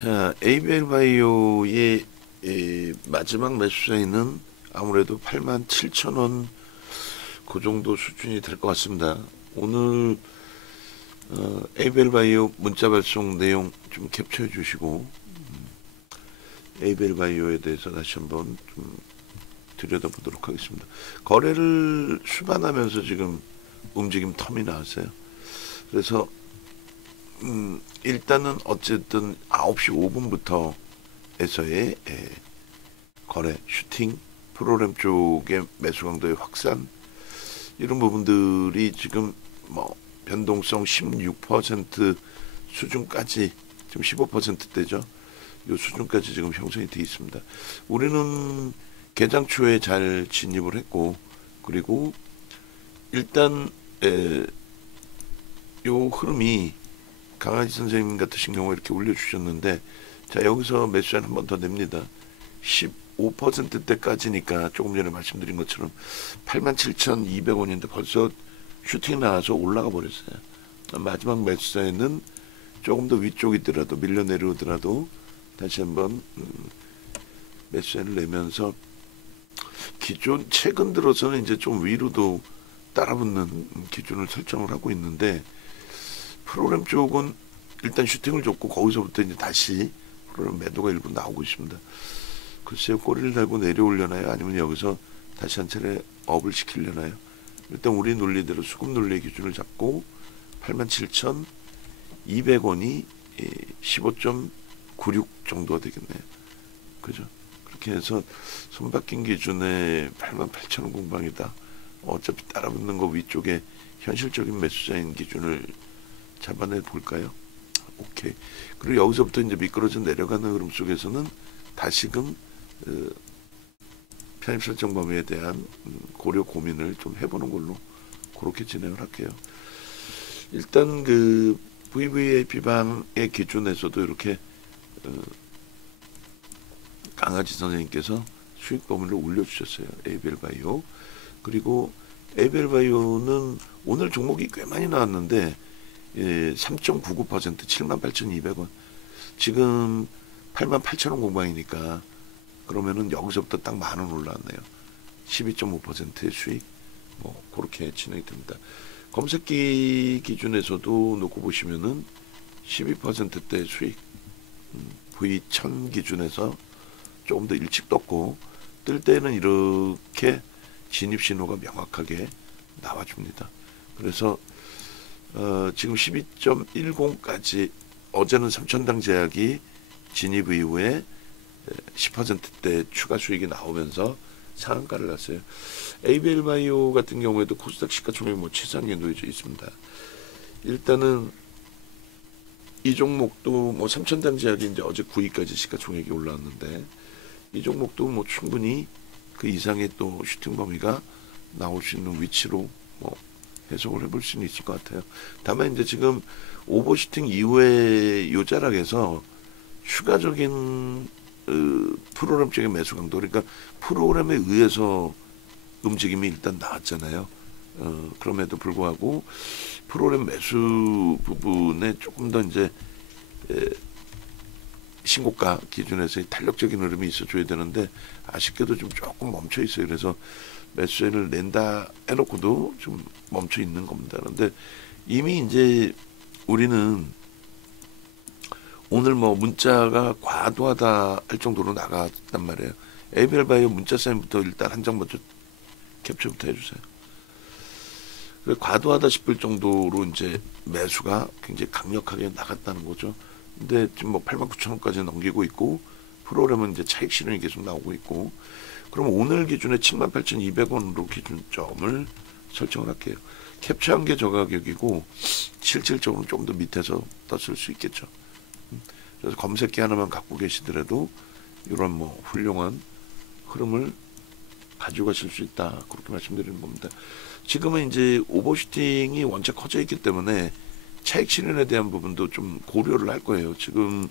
자, ABL 바이오의 마지막 매수자인은 아무래도 87,000원 그 정도 수준이 될 것 같습니다. 오늘 ABL 바이오 문자 발송 내용 좀 캡처해 주시고 ABL 바이오에 대해서 다시 한번 좀 들여다보도록 하겠습니다. 거래를 수반하면서 지금 움직임 텀이 나왔어요. 그래서 일단은 어쨌든 9시 5분부터에서의 거래, 슈팅, 프로그램 쪽의 매수 강도의 확산 이런 부분들이 지금 뭐 변동성 16% 수준까지 지금 15%대죠. 이 수준까지 지금 형성이 되어 있습니다. 우리는 개장 초에 잘 진입을 했고 그리고 일단 요 흐름이 강아지 선생님 같으신 경우에 이렇게 올려주셨는데 자 여기서 매수한 한 번 더 냅니다. 15%대까지니까 조금 전에 말씀드린 것처럼 87,200원인데 벌써 슈팅 나와서 올라가 버렸어요. 마지막 매수자에는 조금 더 위쪽이더라도 밀려 내려오더라도 다시 한번 매수자를 내면서 기존 최근 들어서는 이제 좀 위로도 따라붙는 기준을 설정을 하고 있는데 프로그램 쪽은 일단 슈팅을 줬고 거기서부터 이제 다시 프로그램 매도가 일부 나오고 있습니다. 글쎄요, 꼬리를 달고 내려오려나요? 아니면 여기서 다시 한 차례 업을 시키려나요? 일단 우리 논리대로 수급 논리의 기준을 잡고 87,200원이 15.96 정도가 되겠네요. 그죠? 그렇게 해서 손바뀐 기준에 88,000원 공방이다. 어차피 따라붙는 거 위쪽에 현실적인 매수자인 기준을 잡아내 볼까요? 오케이. 그리고 여기서부터 이제 미끄러져 내려가는 흐름 속에서는 다시금 편입 설정 범위에 대한 고려 고민을 좀 해보는 걸로 그렇게 진행을 할게요. 일단 그 VVIP 방의 기준에서도 이렇게 강아지 선생님께서 수익 범위를 올려주셨어요. ABL 바이오. 그리고 ABL 바이오는 오늘 종목이 꽤 많이 나왔는데 3.99% 78,200원 지금 88,000원 공방이니까 그러면은 여기서부터 딱 10,000원 올라왔네요. 12.5%의 수익 뭐 그렇게 진행이 됩니다. 검색기 기준에서도 놓고 보시면은 12%대 수익 V1000 기준에서 조금 더 일찍 떴고 뜰 때는 이렇게 진입 신호가 명확하게 나와줍니다. 그래서 지금 12.10까지 어제는 3,000당 제약이 진입 이후에 10%대 추가 수익이 나오면서 상한가를 났어요. ABL 바이오 같은 경우에도 코스닥 시가총액 뭐 최상위에 놓여져 있습니다. 일단은 이 종목도 뭐 3,000당 제약이 이제 어제 9위까지 시가총액이 올라왔는데 이 종목도 뭐 충분히 그 이상의 또 슈팅 범위가 나올 수 있는 위치로 뭐 해석을 해볼 수는 있을 것 같아요. 다만 이제 지금 오버슈팅 이후에 요 자락에서 추가적인 프로그램적인 매수 강도 그러니까 프로그램에 의해서 움직임이 일단 나왔잖아요. 그럼에도 불구하고 프로그램 매수 부분에 조금 더 이제 신고가 기준에서의 탄력적인 흐름이 있어줘야 되는데 아쉽게도 좀 조금 멈춰 있어요. 그래서 매수세를 낸다 해놓고도 좀 멈춰 있는 겁니다. 그런데 이미 이제 우리는 오늘 뭐 문자가 과도하다 할 정도로 나갔단 말이에요. ABL 바이오 문자 사인부터 일단 한 장 먼저 캡처부터 해주세요. 과도하다 싶을 정도로 이제 매수가 굉장히 강력하게 나갔다는 거죠. 근데 지금 뭐 89,000원까지 넘기고 있고 프로그램은 이제 차익 실현이 계속 나오고 있고 그럼 오늘 기준에 78,200원으로 기준점을 설정을 할게요. 캡처한 게 저 가격이고 실질적으로 좀 더 밑에서 떴을 수 있겠죠. 그래서 검색기 하나만 갖고 계시더라도 이런 뭐 훌륭한 흐름을 가지고 가실 수 있다. 그렇게 말씀드리는 겁니다. 지금은 이제 오버슈팅이 원체 커져 있기 때문에 차익 실현에 대한 부분도 좀 고려를 할 거예요. 지금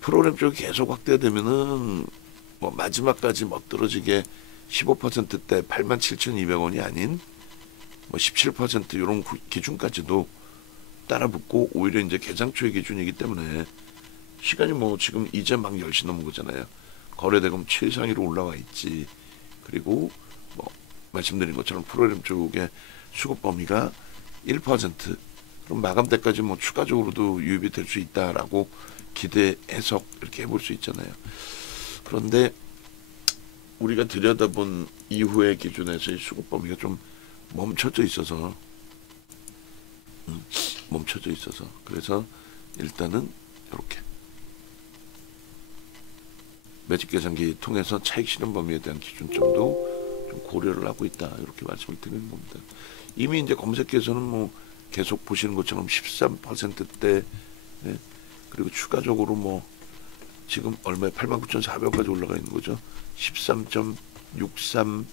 프로그램 쪽이 계속 확대되면은 뭐 마지막까지 멋들어지게 15%대 87,200원이 아닌 뭐 17% 이런 기준까지도 따라붙고 오히려 이제 개장 초의 기준이기 때문에 시간이 뭐 지금 이제 막 10시 넘은 거잖아요. 거래대금 최상위로 올라와 있지. 그리고 뭐 말씀드린 것처럼 프로그램 쪽에 수급 범위가 1%, 그럼 마감 때까지 뭐 추가적으로도 유입이 될 수 있다라고 기대 해석 이렇게 해볼 수 있잖아요. 그런데 우리가 들여다본 이후의 기준에서의 수급 범위가 좀 멈춰져 있어서 그래서 일단은 이렇게 매직 계산기 통해서 차익 실현 범위에 대한 기준점도 좀 고려를 하고 있다, 이렇게 말씀을 드리는 겁니다. 이미 이제 검색에서는 뭐 계속 보시는 것처럼 13%대, 네. 그리고 추가적으로 뭐 지금 얼마에 89,400까지 올라가 있는 거죠. 13.63,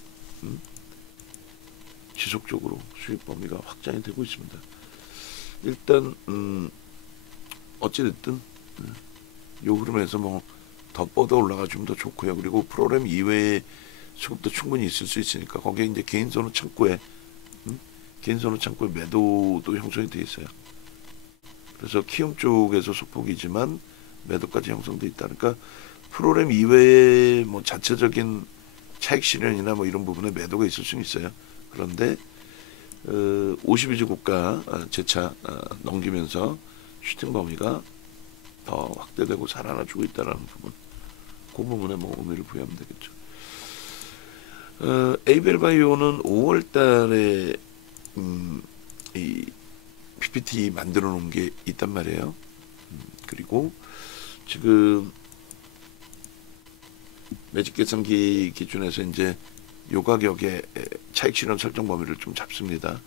지속적으로 수익 범위가 확장이 되고 있습니다. 일단 어찌됐든 요 흐름에서 뭐 더 뻗어 올라가 주면 더 좋고요. 그리고 프로그램 이외의 수급도 충분히 있을 수 있으니까 거기에 이제 개인선호 창구에 매도도 형성이 되어 있어요. 그래서 키움 쪽에서 소폭이지만 매도까지 형성돼 있다. 그러니까 프로그램 이외의 뭐 자체적인 차익 실현이나 뭐 이런 부분에 매도가 있을 수는 있어요. 그런데 52주 고가 재차 넘기면서 슈팅 범위가 더 확대되고 살아나주고 있다는 부분, 그 부분에 뭐 의미를 부여하면 되겠죠. 에이벨바이오는 5월달에 이 PPT 만들어 놓은 게 있단 말이에요. 그리고 지금 매직 계산기 기준에서 이제 요 가격의 차익 실현 설정 범위를 좀 잡습니다.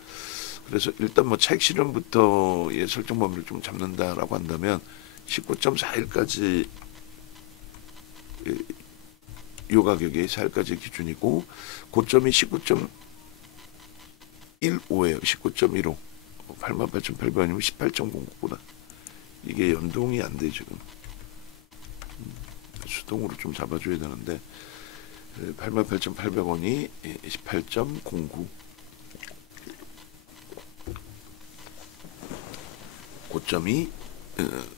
그래서 일단 뭐 차익 실현부터의 설정 범위를 좀 잡는다라고 한다면 19.41까지 요 가격이 4일까지 기준이고, 고점이 19.15예요. 19.15. 88,800원이면 18.09보다 이게 연동이 안 돼 지금. 수동으로 좀 잡아줘야 되는데 88,800원이 18.09, 고점이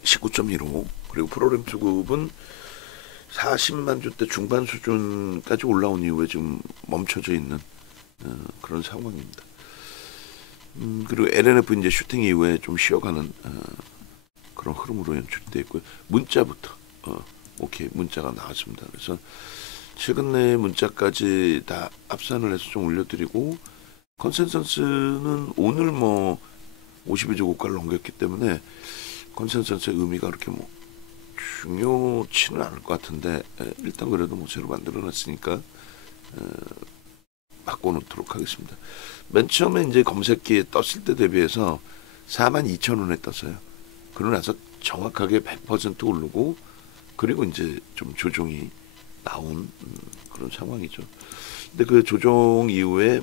19.15. 그리고 프로그램 수급은 40만 주대 중반 수준까지 올라온 이후에 지금 멈춰져 있는 그런 상황입니다. 그리고 LNF 이제 슈팅 이후에 좀 쉬어가는 그런 흐름으로 연출되어 있고요. 문자부터 오케이, 문자가 나왔습니다. 그래서 최근 내 문자까지 다 합산을 해서 좀 올려드리고, 컨센서스는 오늘 뭐 52주 고가를 넘겼기 때문에 컨센서스의 의미가 그렇게 뭐 중요치는 않을 것 같은데, 일단 그래도 뭐 새로 만들어놨으니까 바꿔놓도록 하겠습니다. 맨 처음에 이제 검색기에 떴을 때 대비해서 42,000원에 떴어요. 그러고 나서 정확하게 100% 오르고, 그리고 이제 좀 조정이 나온 그런 상황이죠. 근데 그 조정 이후에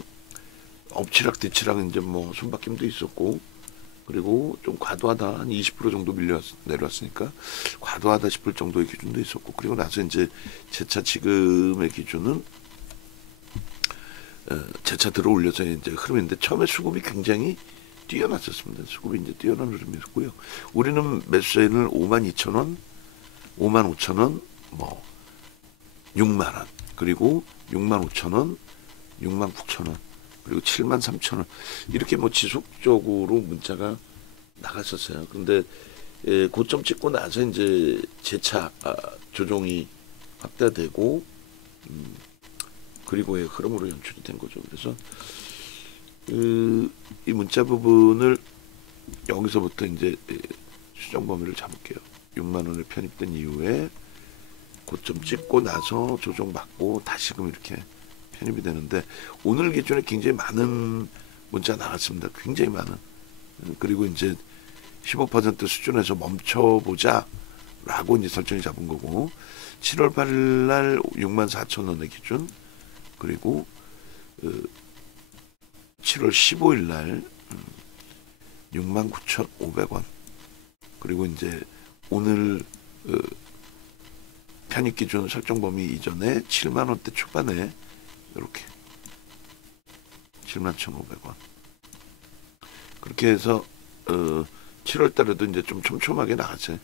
엎치락 뒤치락 이제 뭐 손바뀜도 있었고, 그리고 좀 과도하다, 한 20% 정도 내려왔으니까 과도하다 싶을 정도의 기준도 있었고, 그리고 나서 이제 재차 지금의 기준은 재차 들어 올려서 이제 흐름인데, 처음에 수급이 굉장히 뛰어났었습니다. 수급이 이제 뛰어난 흐름이었고요. 우리는 매수세는 52,000원, 55,000원, 뭐 6만원, 그리고 65,000원, 69,000원, 그리고 73,000원, 이렇게 뭐 지속적으로 문자가 나갔었어요. 그런데 고점 찍고 나서 이제 재차 조정이 확대되고, 그리고의 흐름으로 연출이 된 거죠. 그래서 이 문자 부분을 여기서부터 이제 수정 범위를 잡을게요. 6만 원에 편입된 이후에 고점 찍고 나서 조정받고 다시금 이렇게 편입이 되는데, 오늘 기준에 굉장히 많은 문자 나왔습니다. 굉장히 많은. 그리고 이제 15% 수준에서 멈춰보자 라고 이제 설정이 잡은 거고, 7월 8일 날 64,000원의 기준, 그리고 7월 15일 날 69,500원, 그리고 이제 오늘 편입 기준 설정 범위 이전에 7만 원대 초반에 이렇게 71,500원, 그렇게 해서 7월 달에도 이제 좀 촘촘하게 나갔어요.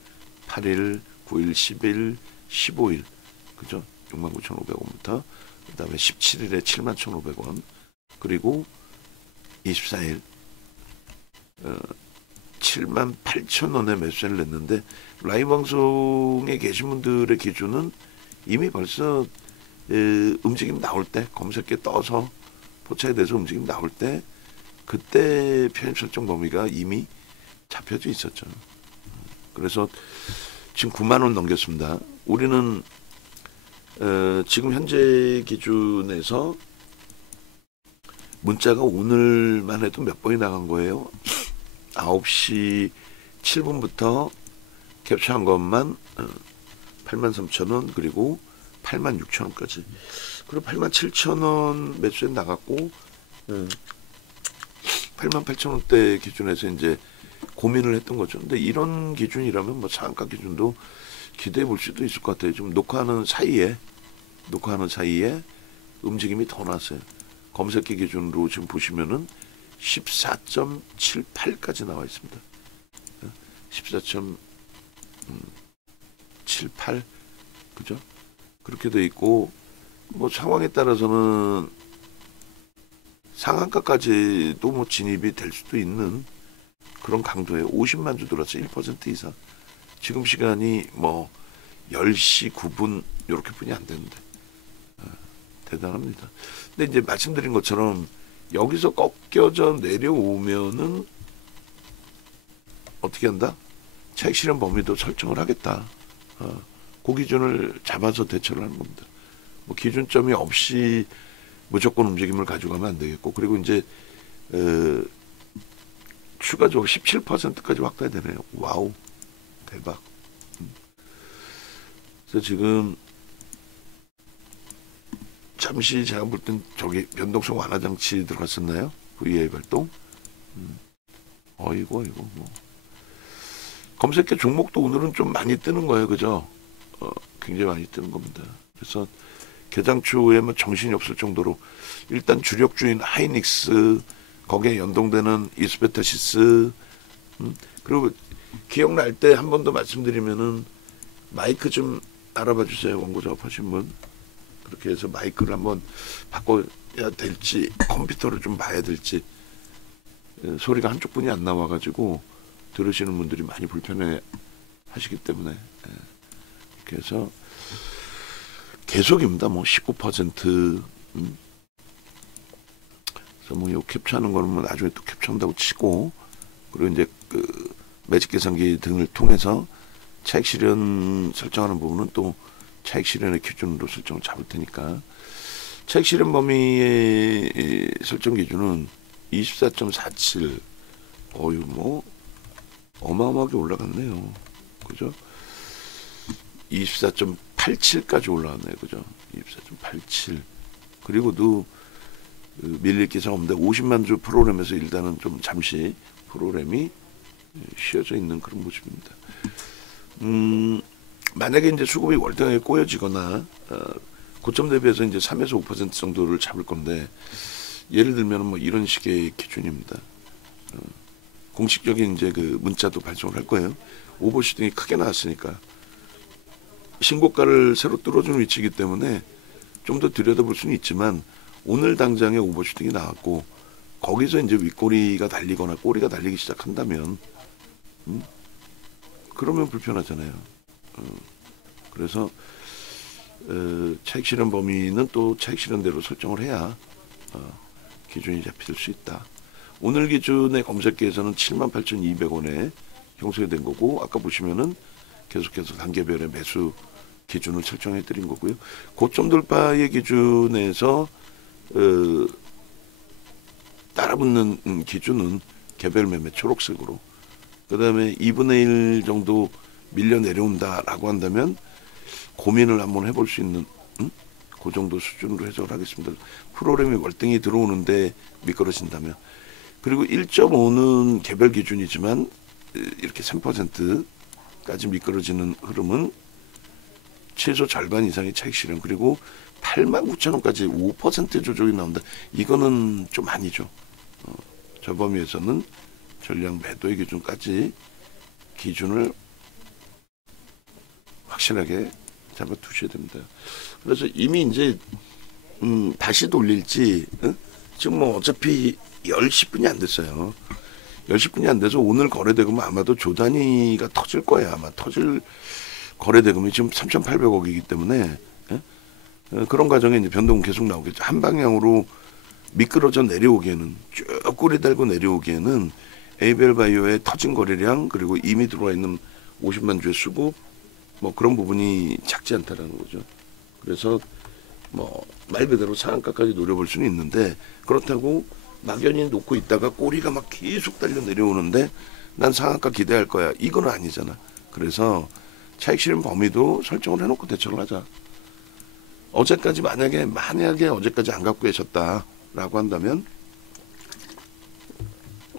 8일, 9일, 10일, 15일, 그죠? 69,500원부터 그 다음에 17일에 71,500원, 그리고 24일 78,000원에 매수를 냈는데, 라이브 방송에 계신 분들의 기준은 이미 벌써 움직임 나올 때, 검색에 떠서 포착에 대해서 움직임 나올 때, 그때 편입 설정 범위가 이미 잡혀져 있었죠. 그래서 지금 9만 원 넘겼습니다. 우리는 지금 현재 기준에서 문자가 오늘만 해도 몇 번이 나간 거예요. 9시 7분부터 캡처한 것만 83,000원, 그리고 86,000원까지, 그리고 87,000원 매수에 나갔고 88,000원대 기준에서 이제 고민을 했던 거죠. 근데 이런 기준이라면 뭐 상한가 기준도 기대해 볼 수도 있을 것 같아요. 지금 녹화하는 사이에 움직임이 더 났어요. 검색기 기준으로 지금 보시면은 14.78까지 나와 있습니다. 14.78, 그죠? 그렇게 돼 있고, 뭐 상황에 따라서는 상한가까지도 뭐 진입이 될 수도 있는 그런 강도예요. 50만 주 들어서 1% 이상. 지금 시간이 뭐 10시 9분 이렇게 분이 안 되는데 대단합니다. 근데 이제 말씀드린 것처럼 여기서 꺾여져 내려오면은 어떻게 한다? 차익 실현 범위도 설정을 하겠다. 그 기준을 잡아서 대처를 하는 겁니다. 뭐 기준점이 없이 무조건 움직임을 가져가면 안 되겠고, 그리고 이제 추가적으로 17%까지 확대되네요. 와우, 대박. 그래서 지금 잠시 제가 볼 땐 저기 변동성 완화 장치 들어갔었나요? VA 발동. 이거 뭐 검색계 종목도 오늘은 좀 많이 뜨는 거예요, 그죠? 굉장히 많이 뜨는 겁니다. 그래서 개장 초에 뭐 정신이 없을 정도로 일단 주력주인 하이닉스, 거기에 연동되는 이스페타시스, 그리고 기억날 때 한 번 더 말씀드리면은 마이크 좀 알아봐 주세요. 원고 작업하신 분. 그렇게 해서 마이크를 한번 바꿔야 될지, 컴퓨터를 좀 봐야 될지, 소리가 한쪽 분이 안 나와가지고 들으시는 분들이 많이 불편해 하시기 때문에, 이렇게 해서 계속입니다. 뭐 19%. 그래서 뭐 요 캡처하는 거는 뭐 나중에 또 캡처한다고 치고, 그리고 이제 그 매직 계산기 등을 통해서 차익 실현 설정하는 부분은 또 차익 실현의 기준으로 설정을 잡을 테니까, 차익 실현 범위의 설정 기준은 24.47. 뭐 어마어마하게 올라갔네요. 그죠? 24.87까지 올라왔네요. 그죠? 24.87. 그리고도 밀릴 기사가 없는데 50만 주 프로그램에서 일단은 좀 잠시 프로그램이 쉬어져 있는 그런 모습입니다. 만약에 이제 수급이 월등하게 꼬여지거나 고점 대비해서 이제 3에서 5% 정도를 잡을 건데, 예를 들면 뭐 이런 식의 기준입니다. 공식적인 이제 그 문자도 발송을 할 거예요. 오버슈팅이 크게 나왔으니까 신고가를 새로 뚫어주는 위치이기 때문에 좀 더 들여다볼 수는 있지만, 오늘 당장에 오버슈팅이 나왔고 거기서 이제 윗꼬리가 달리거나 꼬리가 달리기 시작한다면 그러면 불편하잖아요. 그래서 차익 실현 범위는 또 차익 실현대로 설정을 해야 기준이 잡힐 수 있다. 오늘 기준의 검색기에서는 78,200원에 형성이 된 거고, 아까 보시면은 계속해서 단계별의 매수 기준을 설정해 드린 거고요. 고점 돌파의 기준에서 따라붙는 기준은 개별 매매 초록색으로, 그 다음에 2분의 1 정도 밀려 내려온다라고 한다면 고민을 한번 해볼 수 있는 그 정도 수준으로 해석을 하겠습니다. 프로그램이 월등히 들어오는데 미끄러진다면. 그리고 1.5는 개별 기준이지만 이렇게 3%까지 미끄러지는 흐름은 최소 절반 이상의 차익 실현, 그리고 89,000원까지 5% 조정이 나온다. 이거는 좀 아니죠. 저 범위에서는 전량 매도의 기준까지 기준을 확실하게 잡아 두셔야 됩니다. 그래서 이미 이제 다시 돌릴지 지금 뭐 어차피 10분이 안 됐어요. 10분이 안 돼서 오늘 거래대금은 아마도 조단위가 터질 거야. 아마 터질 거래대금이 지금 3,800억이기 때문에 그런 과정에 이제 변동은 계속 나오겠죠. 한 방향으로 미끄러져 내려오기에는 쭉 꼬리 달고 내려오기에는 에이벨바이오의 터진 거래량 그리고 이미 들어와 있는 50만 주의 수급 뭐 그런 부분이 작지 않다라는 거죠. 그래서 뭐 말 그대로 상한가까지 노려볼 수는 있는데 그렇다고 막연히 놓고 있다가 꼬리가 막 계속 달려 내려오는데 난 상한가 기대할 거야. 이건 아니잖아. 그래서 차익 실현 범위도 설정을 해놓고 대처를 하자. 어제까지 만약에 어제까지 안 갖고 계셨다라고 한다면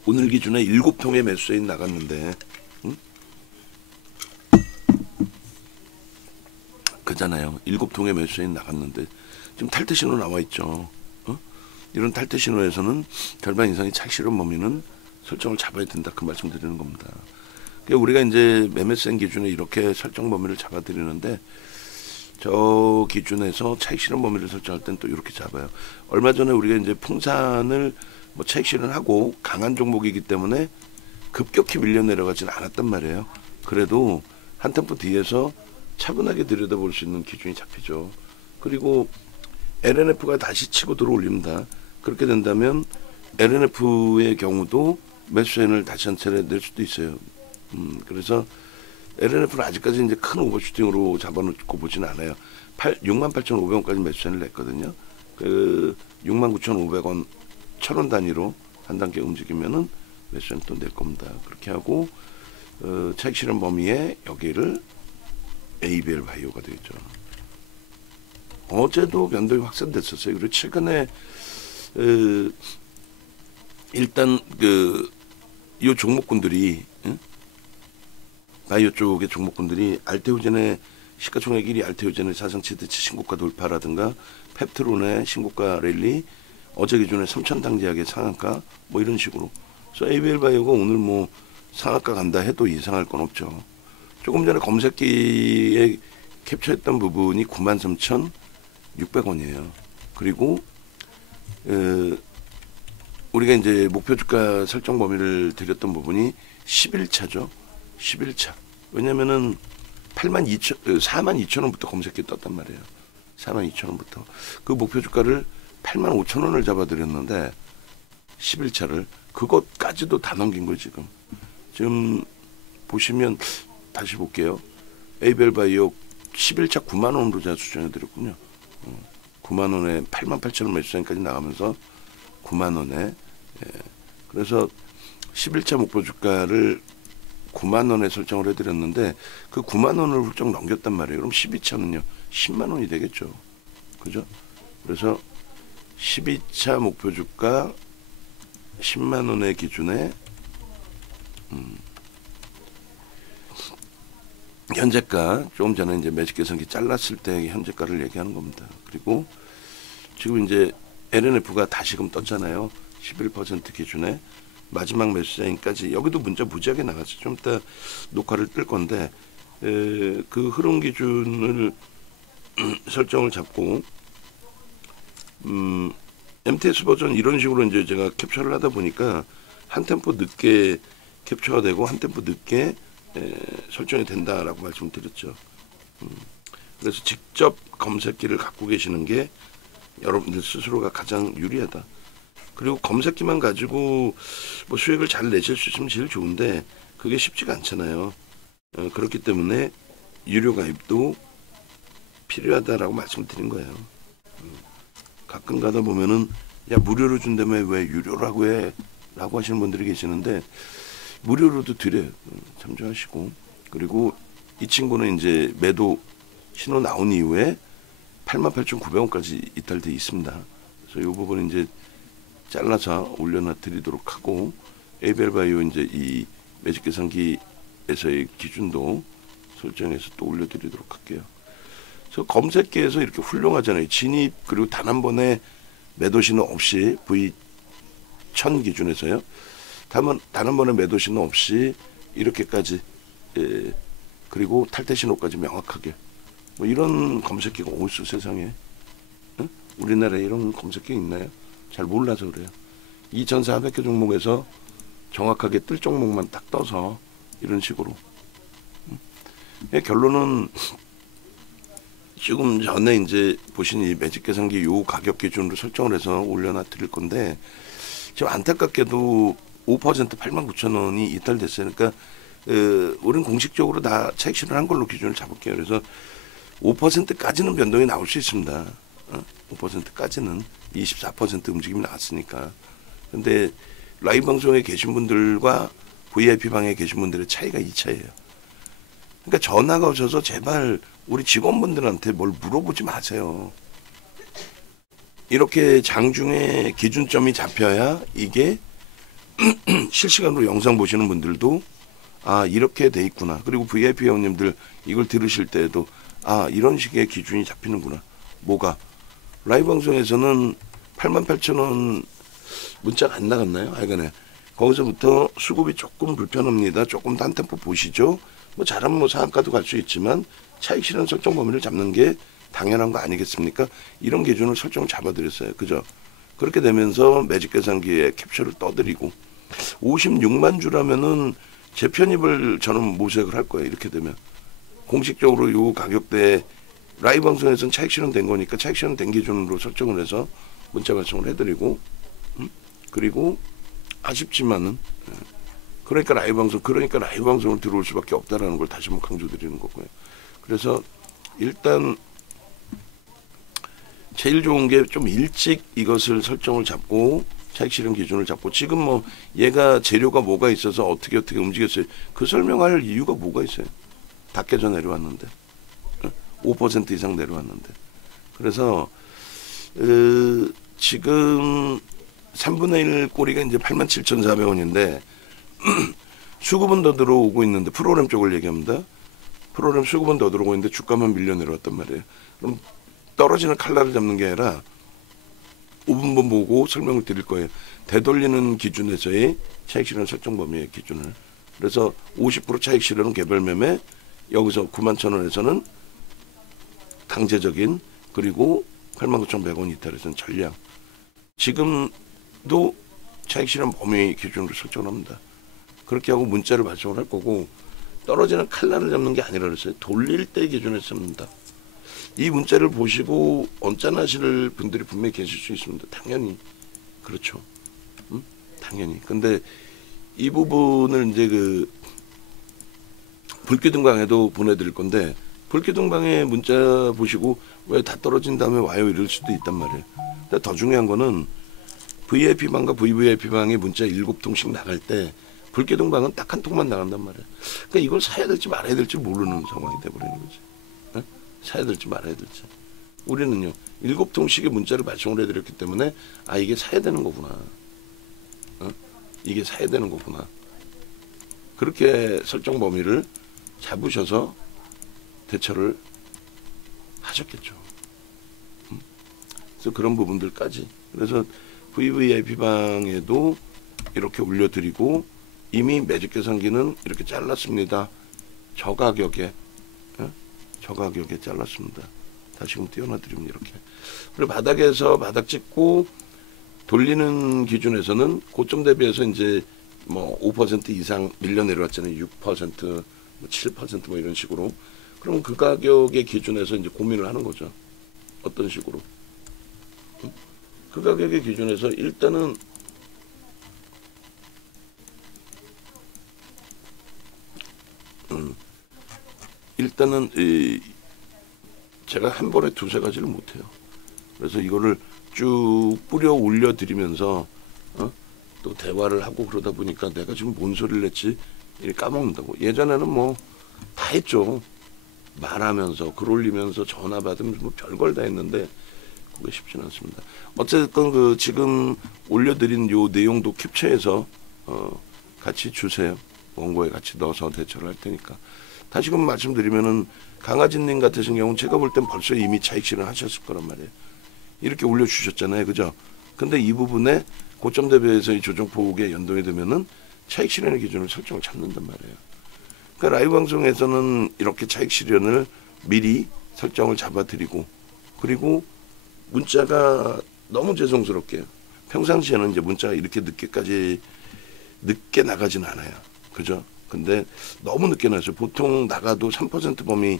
오늘 기준에 7통의 매수세인 나갔는데 그잖아요. 7통의 매수세인 나갔는데 지금 탈퇴 신호 나와 있죠. 이런 탈퇴 신호에서는 절반 이상의 차익 실현 범위는 설정을 잡아야 된다. 그 말씀 드리는 겁니다. 그러니까 우리가 이제 매매센 기준에 이렇게 설정 범위를 잡아 드리는데 저 기준에서 차익 실현 범위를 설정할 때는 또 이렇게 잡아요. 얼마 전에 우리가 이제 풍산을 뭐 차익 실현하고 강한 종목이기 때문에 급격히 밀려 내려가지는 않았단 말이에요. 그래도 한 템포 뒤에서 차분하게 들여다볼 수 있는 기준이 잡히죠. 그리고 LNF가 다시 치고 들어올립니다. 그렇게 된다면 LNF의 경우도 매수세를 다시 한 차례 낼 수도 있어요. 그래서 LNF는 아직까지 이제 큰 오버슈팅으로 잡아놓고 보지는 않아요. 68,500원까지 매수세를 냈거든요. 그 69,500원 1,000원 단위로 한 단계 움직이면은 매수세는 또 낼 겁니다. 그렇게 하고 차익 실현 범위에 여기를 에이벨바이오가 되겠죠. 어제도 변동이 확산됐었어요. 그리고 최근에 일단 이 종목군들이 바이오 쪽의 종목군들이 알테오젠의 시가총액 1위 알테오젠의 사상 최대치 신고가 돌파라든가 펩트론의 신고가 랠리 어제 기준에 3천 당제약의 상한가 뭐 이런 식으로. 그래서 에이벨바이오가 오늘 뭐 상한가 간다 해도 이상할 건 없죠. 조금 전에 검색기에 캡처했던 부분이 93,600원이에요. 그리고 우리가 이제 목표 주가 설정 범위를 드렸던 부분이 11차죠. 11차. 왜냐면은 42,000원부터 검색기에 떴단 말이에요. 42,000원부터. 그 목표 주가를 85,000원을 잡아드렸는데 11차를 그것까지도 다 넘긴 거예요. 지금 보시면 다시 볼게요. 에이벨바이오 11차 9만 원으로 제가 수정해 드렸군요. 9만 원에 88,000원 매수장까지 나가면서 9만 원에 그래서 11차 목표 주가를 9만 원에 설정을 해드렸는데 그 9만 원을 훌쩍 넘겼단 말이에요. 그럼 12차는요 10만 원이 되겠죠. 그죠? 그래서 12차 목표 주가 10만 원의 기준에 현재가 조금 전에 이제 매직 계산기 잘랐을 때 현재가를 얘기하는 겁니다. 그리고 지금 이제 LNF가 다시금 떴잖아요. 11% 기준에 마지막 매수자인까지 여기도 문자 무지하게 나갔죠. 좀 이따 녹화를 뜰 건데 그 흐름 기준을 설정을 잡고 MTS 버전 이런 식으로 이제 제가 캡처를 하다 보니까 한 템포 늦게 캡처가 되고 한 템포 늦게 설정이 된다라고 말씀드렸죠. 그래서 직접 검색기를 갖고 계시는 게 여러분들 스스로가 가장 유리하다. 그리고 검색기만 가지고 뭐 수익을 잘 내실 수 있으면 제일 좋은데 그게 쉽지가 않잖아요. 그렇기 때문에 유료 가입도 필요하다라고 말씀드린 거예요. 가끔 가다 보면은 야 무료로 준다며 왜 유료라고 해? 라고 하시는 분들이 계시는데 무료로도 드려요. 참조하시고. 그리고 이 친구는 이제 매도 신호 나온 이후에 88,900원까지 이탈돼 있습니다. 그래서 이 부분은 이제 잘라서 올려놔 드리도록 하고 에이벨바이오 이제 이 매직 계산기에서의 기준도 설정해서 또 올려드리도록 할게요. 그래서 검색기에서 이렇게 훌륭하잖아요. 진입 그리고 단 한 번에 매도 신호 없이 V1000 기준에서요. 단 한 번에 매도 신호 없이 이렇게까지 그리고 탈퇴 신호까지 명확하게. 뭐 이런 검색기가 어딨어 세상에. 응? 우리나라에 이런 검색기 있나요? 잘 몰라서 그래요. 2,400개 종목에서 정확하게 뜰 종목만 딱 떠서 이런 식으로. 결론은 지금 전에 이제 보신 이 매직 계산기 요 가격 기준으로 설정을 해서 올려놔 드릴 건데, 지금 안타깝게도 5% 89,000원이 이탈됐어요. 그러니까 우리는 공식적으로 다 차익 실현한 걸로 기준을 잡을게요. 그래서 5%까지는 변동이 나올 수 있습니다. 5%까지는 24% 움직임이 나왔으니까. 근데 라이브 방송에 계신 분들과 VIP 방에 계신 분들의 차이가 이 차이예요. 그러니까 전화가 오셔서 제발 우리 직원분들한테 뭘 물어보지 마세요. 이렇게 장중에 기준점이 잡혀야 이게 실시간으로 영상 보시는 분들도 아 이렇게 돼 있구나. 그리고 VIP 회원님들 이걸 들으실 때에도 아 이런 식의 기준이 잡히는구나. 뭐가 라이브 방송에서는 88,000원 문자가 안 나갔나요? 하여간에 거기서부터 수급이 조금 불편합니다. 조금 더 한 템포 보시죠. 뭐 잘하면 뭐 상한가도 갈 수 있지만 차익 실현 설정 범위를 잡는 게 당연한 거 아니겠습니까? 이런 기준을 설정을 잡아드렸어요. 그죠? 그렇게 되면서 매직 계산기에 캡처를 떠드리고 56만 주라면은 재편입을 저는 모색을 할 거예요. 이렇게 되면 공식적으로 요 가격대에 라이브 방송에서는 차익 실현된 거니까 차익 실현된 기준으로 설정을 해서 문자 발송을 해드리고 그리고 아쉽지만은 그러니까 라이브 방송을 들어올 수밖에 없다라는 걸 다시 한번 강조드리는 거고요. 그래서 일단 제일 좋은 게 좀 일찍 이것을 설정을 잡고 차익 실현 기준을 잡고 지금 뭐 얘가 재료가 뭐가 있어서 어떻게 움직였어요. 그 설명할 이유가 뭐가 있어요. 다 깨져 내려왔는데 5% 이상 내려왔는데 그래서 지금 3분의 1 꼬리가 이제 87,400원인데 수급은 더 들어오고 있는데 프로그램 쪽을 얘기합니다. 프로그램 수급은 더 들어오고 있는데 주가만 밀려 내려왔단 말이에요. 그럼 떨어지는 칼날을 잡는 게 아니라 5분번 보고 설명을 드릴 거예요. 되돌리는 기준에서의 차익 실현 설정 범위의 기준을. 그래서 50% 차익 실현은 개별 매매, 여기서 91,000원에서는 강제적인, 그리고 89,100원 이탈에서는 전량. 지금도 차익 실현 범위 기준으로 설정합니다. 그렇게 하고 문자를 발송을 할 거고 떨어지는 칼날을 잡는 게 아니라 그랬어요. 돌릴 때 기준에 씁니다. 이 문자를 보시고 언짢아하실 분들이 분명히 계실 수 있습니다. 당연히 그렇죠. 당연히. 근데 이 부분을 이제 그 불기둥방에도 보내드릴 건데 불기둥방에 문자 보시고 왜 다 떨어진 다음에 와요 이럴 수도 있단 말이에요. 근데 더 중요한 거는 VIP방과 VVIP방에 문자 7통씩 나갈 때 불기둥방은 딱 한 통만 나간단 말이에요. 그러니까 이걸 사야 될지 말아야 될지 모르는 상황이 돼버리는 거지. 네? 사야 될지 말아야 될지. 우리는요 7통씩의 문자를 발송을 해드렸기 때문에 아 이게 사야 되는 거구나. 이게 사야 되는 거구나. 그렇게 설정 범위를 잡으셔서 대처를 하셨겠죠. 그래서 그런 부분들까지. 그래서 VVIP방에도 이렇게 올려드리고 이미 매직 계산기는 이렇게 잘랐습니다. 저가격에 잘랐습니다. 다시금 띄워놔드리면 이렇게. 그리고 바닥에서 바닥 찍고 돌리는 기준에서는 고점 대비해서 이제 뭐 5% 이상 밀려 내려왔잖아요. 6%, 뭐 7% 뭐 이런 식으로. 그럼 그 가격의 기준에서 이제 고민을 하는 거죠. 어떤 식으로? 그 가격의 기준에서 일단은 제가 한 번에 두세 가지를 못해요. 그래서 이거를 쭉 뿌려 올려드리면서 또 대화를 하고 그러다 보니까 내가 지금 뭔 소리를 했지 까먹는다고. 예전에는 뭐 다 했죠. 말하면서 글 올리면서 전화 받으면서 뭐 별걸 다 했는데 그게 쉽지는 않습니다. 어쨌든 그 지금 올려드린 요 내용도 캡처해서 같이 주세요. 원고에 같이 넣어서 대처를 할 테니까. 다시금 말씀드리면은 강아지님 같으신 경우는 제가 볼 땐 벌써 이미 차익 실현 하셨을 거란 말이에요. 이렇게 올려주셨잖아요. 그죠? 근데 이 부분에 고점 대비해서 이 조정폭에 연동이 되면은 차익 실현의 기준을 설정을 잡는단 말이에요. 그러니까 라이브 방송에서는 이렇게 차익 실현을 미리 설정을 잡아드리고, 그리고 문자가 너무 죄송스럽게 평상시에는 이제 문자가 이렇게 늦게 나가진 않아요. 그죠? 근데 너무 늦게 나서 보통 나가도 3% 범위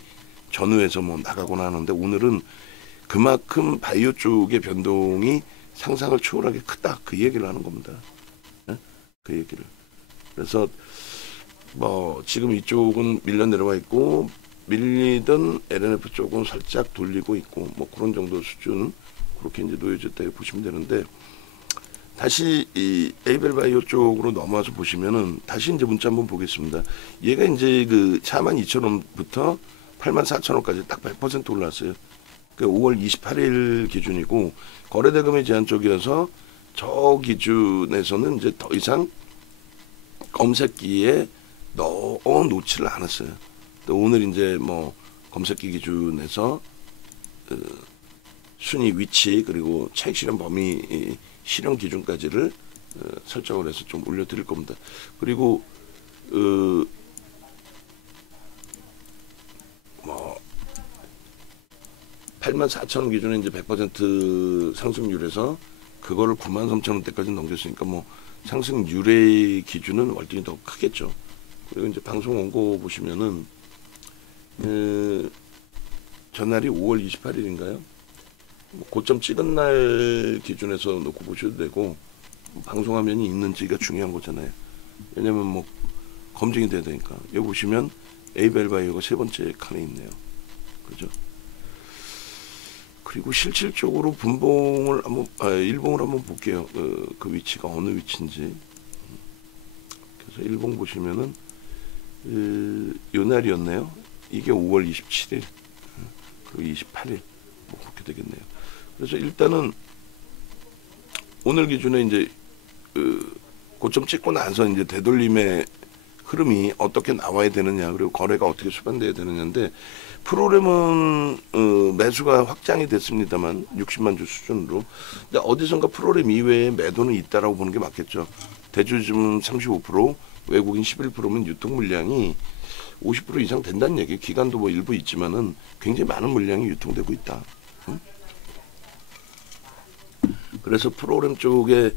전후에서 뭐 나가거나 하는데, 오늘은 그만큼 바이오 쪽의 변동이 상상을 초월하게 크다, 그 얘기를 하는 겁니다. 네? 그 얘기를. 그래서 뭐 지금 이쪽은 밀려 내려와 있고, 밀리던 LNF 쪽은 살짝 돌리고 있고, 뭐 그런 정도 수준, 그렇게 이제 놓여졌다 보시면 되는데, 다시 이 에이벨바이오 쪽으로 넘어와서 보시면은 다시 이제 문자 한번 보겠습니다. 얘가 이제 그 42,000원부터 84,000원까지 딱 100% 올랐어요. 그 5월 28일 기준이고, 거래대금의 제한 쪽이어서 저 기준에서는 이제 더 이상 검색기에 넣어 놓지를 않았어요. 또 오늘 이제 뭐 검색기 기준에서 순위 위치, 그리고 차익 실현 범위 실현 기준까지를 설정을 해서 좀 올려드릴 겁니다. 그리고 뭐 84,000원 기준에 이제 100% 상승률에서 그거를 93,000원대까지 넘겼으니까 뭐 상승률의 기준은 월등히 더 크겠죠. 그리고 이제 방송 원고 보시면은 전날이 5월 28일인가요? 고점 찍은 날 기준에서 놓고 보셔도 되고, 방송화면이 있는지가 중요한 거잖아요. 왜냐면 뭐 검증이 돼야 되니까. 여기 보시면 에이벨바이오가 세 번째 칸에 있네요. 그죠? 그리고 실질적으로 분봉을 한번, 일봉을 한번 볼게요. 그 위치가 어느 위치인지. 그래서 일봉 보시면은 요 날이었네요. 이게 5월 27일, 그리고 28일, 뭐 그렇게 되겠네요. 그래서 일단은 오늘 기준에 이제 고점 찍고 나서 이제 되돌림의 흐름이 어떻게 나와야 되느냐, 그리고 거래가 어떻게 수반돼야 되느냐인데, 프로그램은 매수가 확장이 됐습니다만 60만 주 수준으로. 근데 어디선가 프로그램 이외에 매도는 있다라고 보는 게 맞겠죠. 대주주는 35%, 외국인 11%면 유통 물량이 50% 이상 된다는 얘기. 기간도 뭐 일부 있지만은 굉장히 많은 물량이 유통되고 있다. 응? 그래서 프로그램 쪽에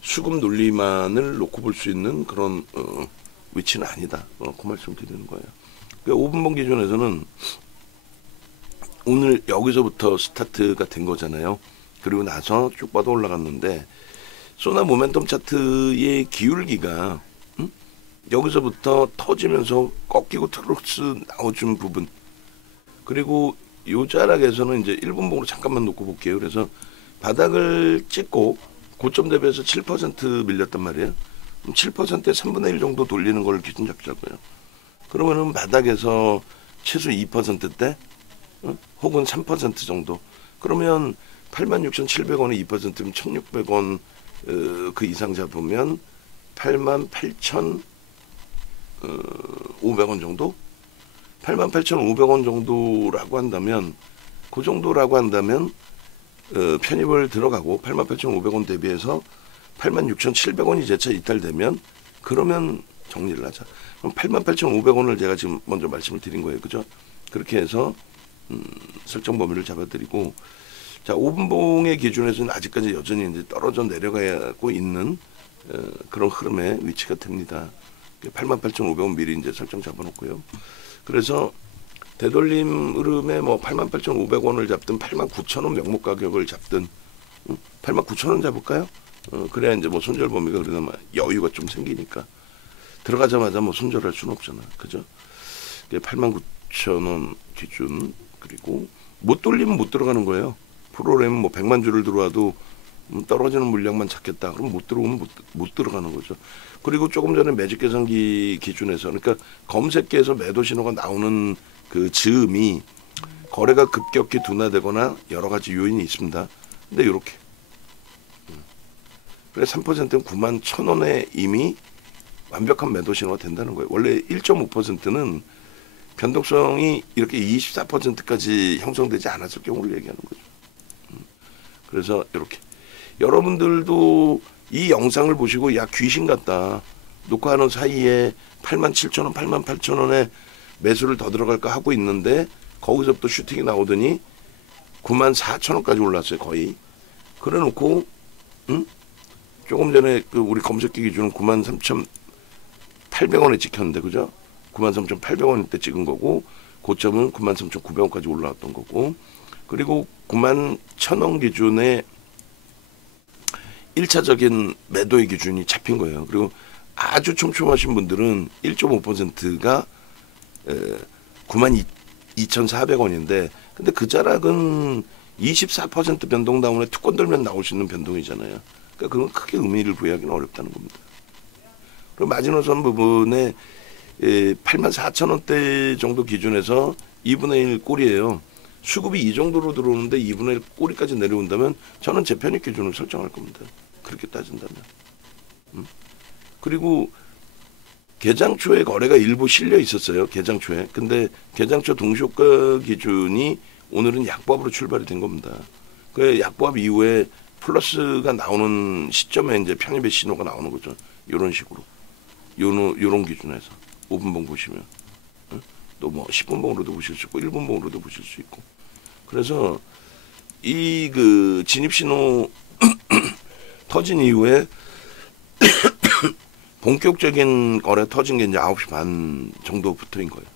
수급 논리만을 놓고 볼 수 있는 그런 위치는 아니다. 그 말씀 드리는 거예요. 그러니까 5분봉 기준에서는 오늘 여기서부터 스타트가 된 거잖아요. 그리고 나서 쭉 뻗어 올라갔는데, 소나 모멘텀 차트의 기울기가 여기서부터 터지면서 꺾이고 트로스 나오준 부분, 그리고 요 자락에서는 이제 1분봉으로 잠깐만 놓고 볼게요. 그래서 바닥을 찍고 고점 대비해서 7% 밀렸단 말이에요. 7%에 3분의 1 정도 돌리는 걸 기준 잡자고요. 그러면은 바닥에서 최소 2%대 혹은 3% 정도, 그러면 86,700원에 2%면 1,600원 그 이상 잡으면 88,500원 정도? 88,500원 정도라고 한다면, 그 정도라고 한다면 편입을 들어가고 88,500원 대비해서 86,700원이 재차 이탈되면, 그러면 정리를 하자. 그럼 88,500원을 제가 지금 먼저 말씀을 드린 거예요. 그죠? 그렇게 해서 설정 범위를 잡아드리고, 자, 5분봉의 기준에서는 아직까지 여전히 이제 떨어져 내려가고 있는 그런 흐름의 위치가 됩니다. 88,500원 미리 이제 설정 잡아놓고요. 그래서 되돌림 흐름에 뭐 88,500원을 잡든 89,000원 명목 가격을 잡든 89,000원 잡을까요? 그래야 이제 뭐 손절 범위가 그러나 여유가 좀 생기니까. 들어가자마자 뭐 손절할 수는 없잖아. 그죠? 89,000원 기준. 그리고 못 돌리면 못 들어가는 거예요. 프로그램은 뭐 100만 주를 들어와도 떨어지는 물량만 찾겠다. 그럼 못 들어오면 못 들어가는 거죠. 그리고 조금 전에 매직 계산기 기준에서, 그러니까 검색기에서 매도 신호가 나오는 그 즈음이 거래가 급격히 둔화되거나 여러 가지 요인이 있습니다. 근데 이렇게 그래 3%는 91,000원에 이미 완벽한 매도 신호가 된다는 거예요. 원래 1.5%는 변동성이 이렇게 24%까지 형성되지 않았을 경우를 얘기하는 거죠. 그래서 이렇게 여러분들도 이 영상을 보시고 야 귀신 같다, 녹화하는 사이에 87,000원, 88,000원에 매수를 더 들어갈까 하고 있는데 거기서부터 슈팅이 나오더니 94,000원까지 올랐어요. 거의. 그래 놓고 조금 전에 그 우리 검색기 기준은 93,800원에 찍혔는데 그죠? 93,800원 때 찍은 거고 고점은 93,900원까지 올라왔던 거고 그리고 91,000원 기준에 1차적인 매도의 기준이 잡힌 거예요. 그리고 아주 촘촘하신 분들은 1.5%가 92,400원인데 근데 그 자락은 24% 변동 다음에 특권 들면 나올 수 있는 변동이잖아요. 그러니까 그건 크게 의미를 부여하기는 어렵다는 겁니다. 그리고 마지노선 부분에 84,000원대 정도 기준에서 2분의 1 꼴이에요. 수급이 이 정도로 들어오는데 2분의 1 꼴이까지 내려온다면 저는 제 편입 기준을 설정할 겁니다. 그렇게 따진다면. 그리고 개장 초에 거래가 일부 실려 있었어요. 개장 초에. 근데 개장 초 동시효과 기준이 오늘은 약보합으로 출발이 된 겁니다. 그 약보합 이후에 플러스가 나오는 시점에 이제 편입의 신호가 나오는 거죠. 이런 식으로. 요런 기준에서 5분봉 보시면 또 뭐 10분봉으로도 보실 수 있고 1분봉으로도 보실 수 있고. 그래서 이 그 진입 신호 터진 이후에 본격적인 거래 터진 게 이제 9시 반 정도부터인 거예요.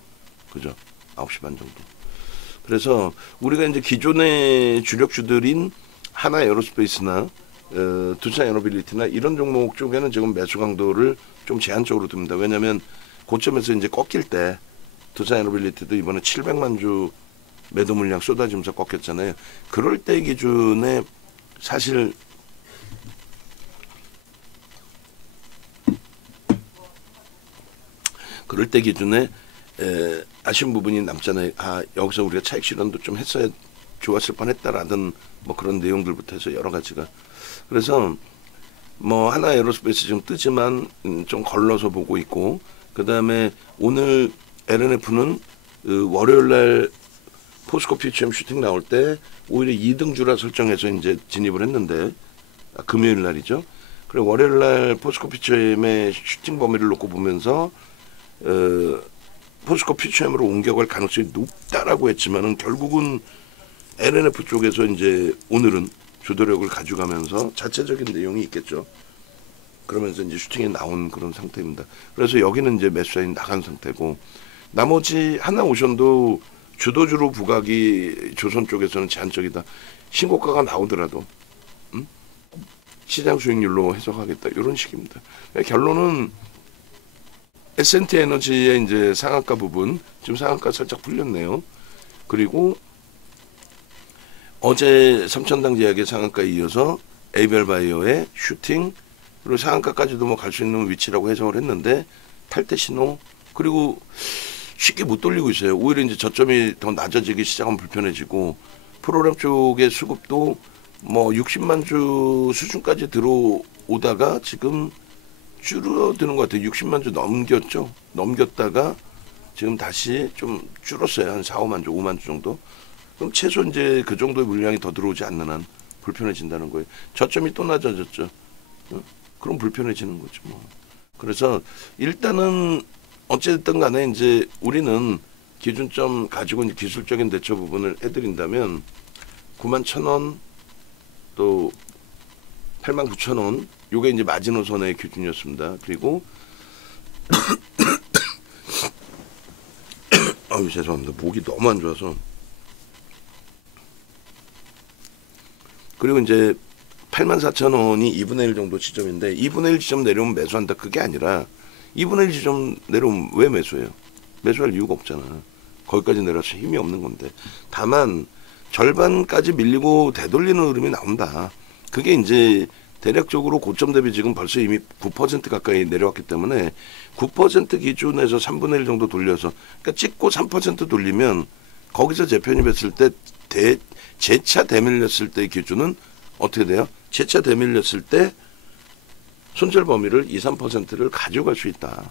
그죠? 9시 반 정도. 그래서 우리가 이제 기존의 주력주들인 하나 에어로스페이스나 두산 에어로빌리티나 이런 종목 쪽에는 지금 매수 강도를 좀 제한적으로 둡니다. 왜냐하면 고점에서 이제 꺾일 때 두산 에어로빌리티도 이번에 700만 주 매도 물량 쏟아지면서 꺾였잖아요. 그럴 때 기준에 사실 그럴 때 기준에 아쉬운 부분이 남잖아요. 아 여기서 우리가 차익 실현도 좀 했어야 좋았을 뻔했다라든 뭐 그런 내용들부터 해서 여러 가지가 그래서 뭐 하나 에어로스페이스 지금 뜨지만 좀 걸러서 보고 있고 그 다음에 오늘 LNF는 월요일날 포스코 퓨처엠 슈팅 나올 때 오히려 2등주라 설정해서 이제 진입을 했는데 금요일 날이죠. 그리고 월요일날 포스코 퓨처엠의 슈팅 범위를 놓고 보면서 포스코 퓨처엠으로 옮겨갈 가능성이 높다라고 했지만은 결국은 LNF 쪽에서 이제 오늘은 주도력을 가져가면서 자체적인 내용이 있겠죠. 그러면서 이제 슈팅에 나온 그런 상태입니다. 그래서 여기는 이제 매수 사인이 나간 상태고 나머지 하나오션도 주도주로 부각이 조선 쪽에서는 제한적이다. 신고가가 나오더라도 시장 수익률로 해석하겠다. 이런 식입니다. 결론은 S&T 에너지의 이제 상한가 부분 지금 상한가 살짝 풀렸네요. 그리고 어제 삼천당 제약의 상한가에 이어서 에이벨바이오의 슈팅 그리고 상한가까지도 뭐 갈 수 있는 위치라고 해석을 했는데 탈퇴 신호 그리고 쉽게 못 돌리고 있어요. 오히려 이제 저점이 더 낮아지기 시작하면 불편해지고 프로그램 쪽의 수급도 뭐 60만 주 수준까지 들어오다가 지금 줄어드는 것 같아요. 60만 주 넘겼죠. 넘겼다가 지금 다시 좀 줄었어요. 한 4, 5만 주, 5만 주 정도. 그럼 최소 이제 그 정도의 물량이 더 들어오지 않는 한 불편해진다는 거예요. 저점이 또 낮아졌죠. 그럼 불편해지는 거죠. 뭐. 그래서 일단은 어쨌든 간에 이제 우리는 기준점 가지고 이제 기술적인 대처 부분을 해드린다면 91,000원 또 89,000원 요게 이제 마지노선의 기준이었습니다. 그리고 아유 죄송합니다. 목이 너무 안 좋아서 그리고 이제 84,000원이 2분의 1 정도 지점인데 2분의 1 지점 내려오면 매수한다 그게 아니라 2분의 1 지점 내려오면 왜 매수해요? 매수할 이유가 없잖아. 거기까지 내려서 힘이 없는 건데 다만 절반까지 밀리고 되돌리는 흐름이 나온다. 그게 이제 대략적으로 고점 대비 지금 벌써 이미 9% 가까이 내려왔기 때문에 9% 기준에서 3분의 1 정도 돌려서 그러니까 찍고 3% 돌리면 거기서 재편입했을 때 재차 대밀렸을 때 기준은 어떻게 돼요? 재차 대밀렸을 때 손절 범위를 2, 3%를 가져갈 수 있다.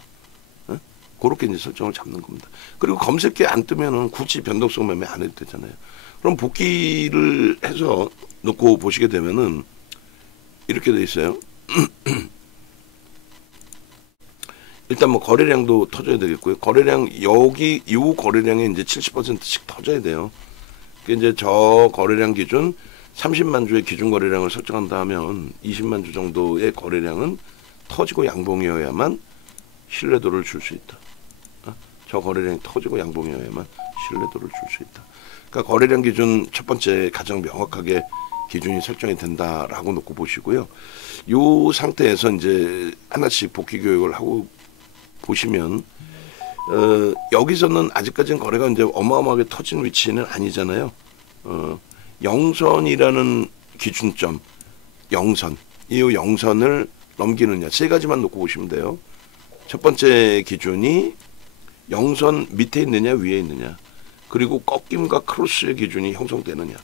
어? 그렇게 이제 설정을 잡는 겁니다. 그리고 검색기에 안 뜨면은 굳이 변동성 매매 안 해도 되잖아요. 그럼 복귀를 해서 놓고 보시게 되면은 이렇게 돼 있어요. 일단 뭐 거래량도 터져야 되겠고요. 거래량 여기 요 거래량에 이제 70%씩 터져야 돼요. 그러니까 이제 저 거래량 기준 30만 주의 기준 거래량을 설정한다 하면 20만 주 정도의 거래량은 터지고 양봉이어야만 신뢰도를 줄 수 있다. 저 거래량이 터지고 양봉이어야만 신뢰도를 줄 수 있다. 그러니까 거래량 기준 첫 번째 가장 명확하게 기준이 설정이 된다라고 놓고 보시고요. 이 상태에서 이제 하나씩 복귀 교육을 하고 보시면 여기서는 아직까지는 거래가 이제 어마어마하게 터진 위치는 아니잖아요. 영선이라는 기준점, 영선, 이 영선을 넘기느냐 세 가지만 놓고 보시면 돼요. 첫 번째 기준이 영선 밑에 있느냐 위에 있느냐, 그리고 꺾임과 크로스의 기준이 형성되느냐.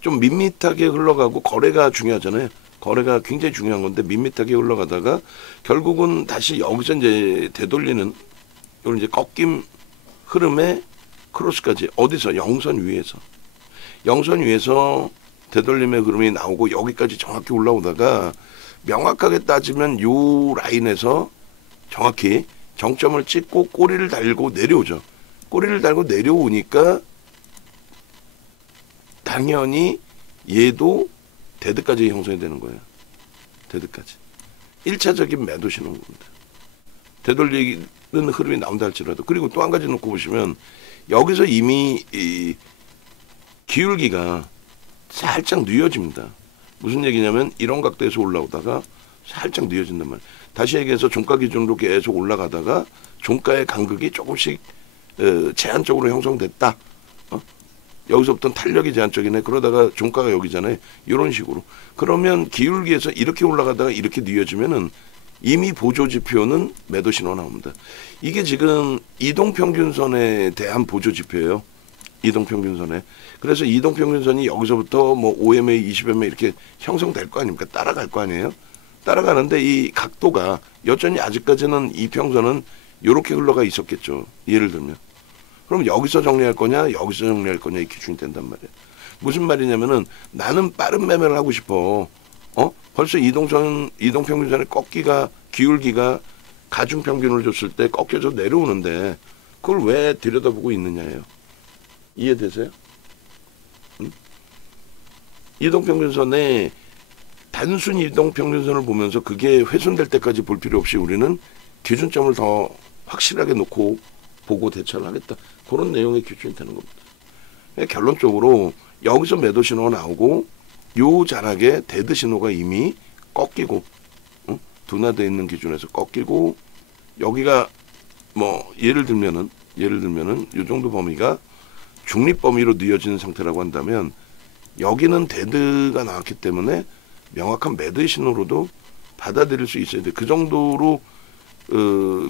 좀 밋밋하게 흘러가고 거래가 중요하잖아요. 거래가 굉장히 중요한 건데 밋밋하게 흘러가다가 결국은 다시 여기서 이제 되돌리는 이걸 이제 꺾임 흐름의 크로스까지 어디서 영선 위에서 되돌림의 흐름이 나오고 여기까지 정확히 올라오다가 명확하게 따지면 요 라인에서 정확히 정점을 찍고 꼬리를 달고 내려오죠. 꼬리를 달고 내려오니까 당연히 얘도 데드까지 형성이 되는 거예요. 데드까지. 1차적인 매도 신호인 겁니다. 되돌리는 흐름이 나온다 할지라도. 그리고 또 한 가지 놓고 보시면 여기서 이미 이 기울기가 살짝 뉘어집니다. 무슨 얘기냐면 이런 각도에서 올라오다가 살짝 뉘어진단 말이에요. 다시 얘기해서 종가 기준으로 계속 올라가다가 종가의 간극이 조금씩 제한적으로 형성됐다. 여기서부터는 탄력이 제한적이네. 그러다가 종가가 여기잖아요. 이런 식으로. 그러면 기울기에서 이렇게 올라가다가 이렇게 뉘어지면은 이미 보조 지표는 매도 신호 나옵니다. 이게 지금 이동평균선에 대한 보조 지표예요. 이동평균선에. 그래서 이동평균선이 여기서부터 뭐 5MA, 20MA 이렇게 형성될 거 아닙니까? 따라갈 거 아니에요? 따라가는데 이 각도가 여전히 아직까지는 이 평선은 이렇게 흘러가 있었겠죠. 예를 들면. 그럼 여기서 정리할 거냐, 여기서 정리할 거냐 이 기준이 된단 말이에요. 무슨 말이냐면은 나는 빠른 매매를 하고 싶어. 벌써 이동평균선의 꺾기가 기울기가 가중평균을 줬을 때 꺾여서 내려오는데 그걸 왜 들여다보고 있느냐예요. 이해되세요? 이동평균선에 단순 이동평균선을 보면서 그게 훼손될 때까지 볼 필요 없이 우리는 기준점을 더 확실하게 놓고 보고 대처를 하겠다. 그런 내용의 기준이 되는 겁니다. 결론적으로 여기서 매도 신호가 나오고 요 자락에 데드 신호가 이미 꺾이고 둔화되어 있는 기준에서 꺾이고 여기가 뭐 예를 들면은 요 정도 범위가 중립 범위로 뉘어지는 상태라고 한다면 여기는 데드가 나왔기 때문에 명확한 매도의 신호로도 받아들일 수 있어야 돼. 그 정도로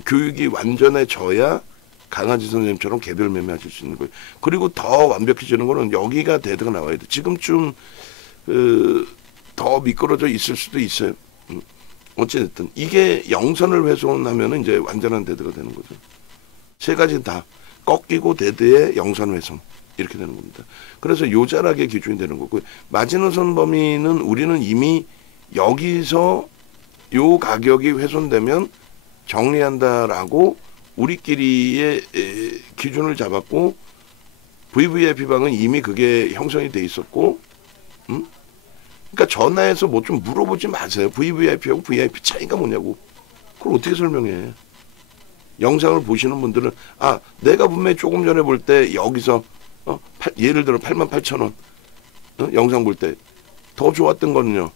교육이 완전해져야 강아지 선생님처럼 개별 매매하실 수 있는 거예요. 그리고 더 완벽해지는 거는 여기가 데드가 나와야 돼. 지금쯤 더 미끄러져 있을 수도 있어요. 어찌됐든 이게 영선을 훼손하면 이제 완전한 데드가 되는 거죠. 세 가지 다 꺾이고 데드의 영선 훼손 이렇게 되는 겁니다. 그래서 요 자락의 기준이 되는 거고 마지노선 범위는 우리는 이미 여기서 요 가격이 훼손되면 정리한다라고 우리끼리의 기준을 잡았고 VVIP 방은 이미 그게 형성이 돼 있었고 그러니까 전화해서 뭐 좀 물어보지 마세요. VVIP하고 VIP 차이가 뭐냐고. 그걸 어떻게 설명해. 영상을 보시는 분들은 내가 분명히 조금 전에 볼 때 여기서 예를 들어 88,000원 영상 볼 때 더 좋았던 거는요.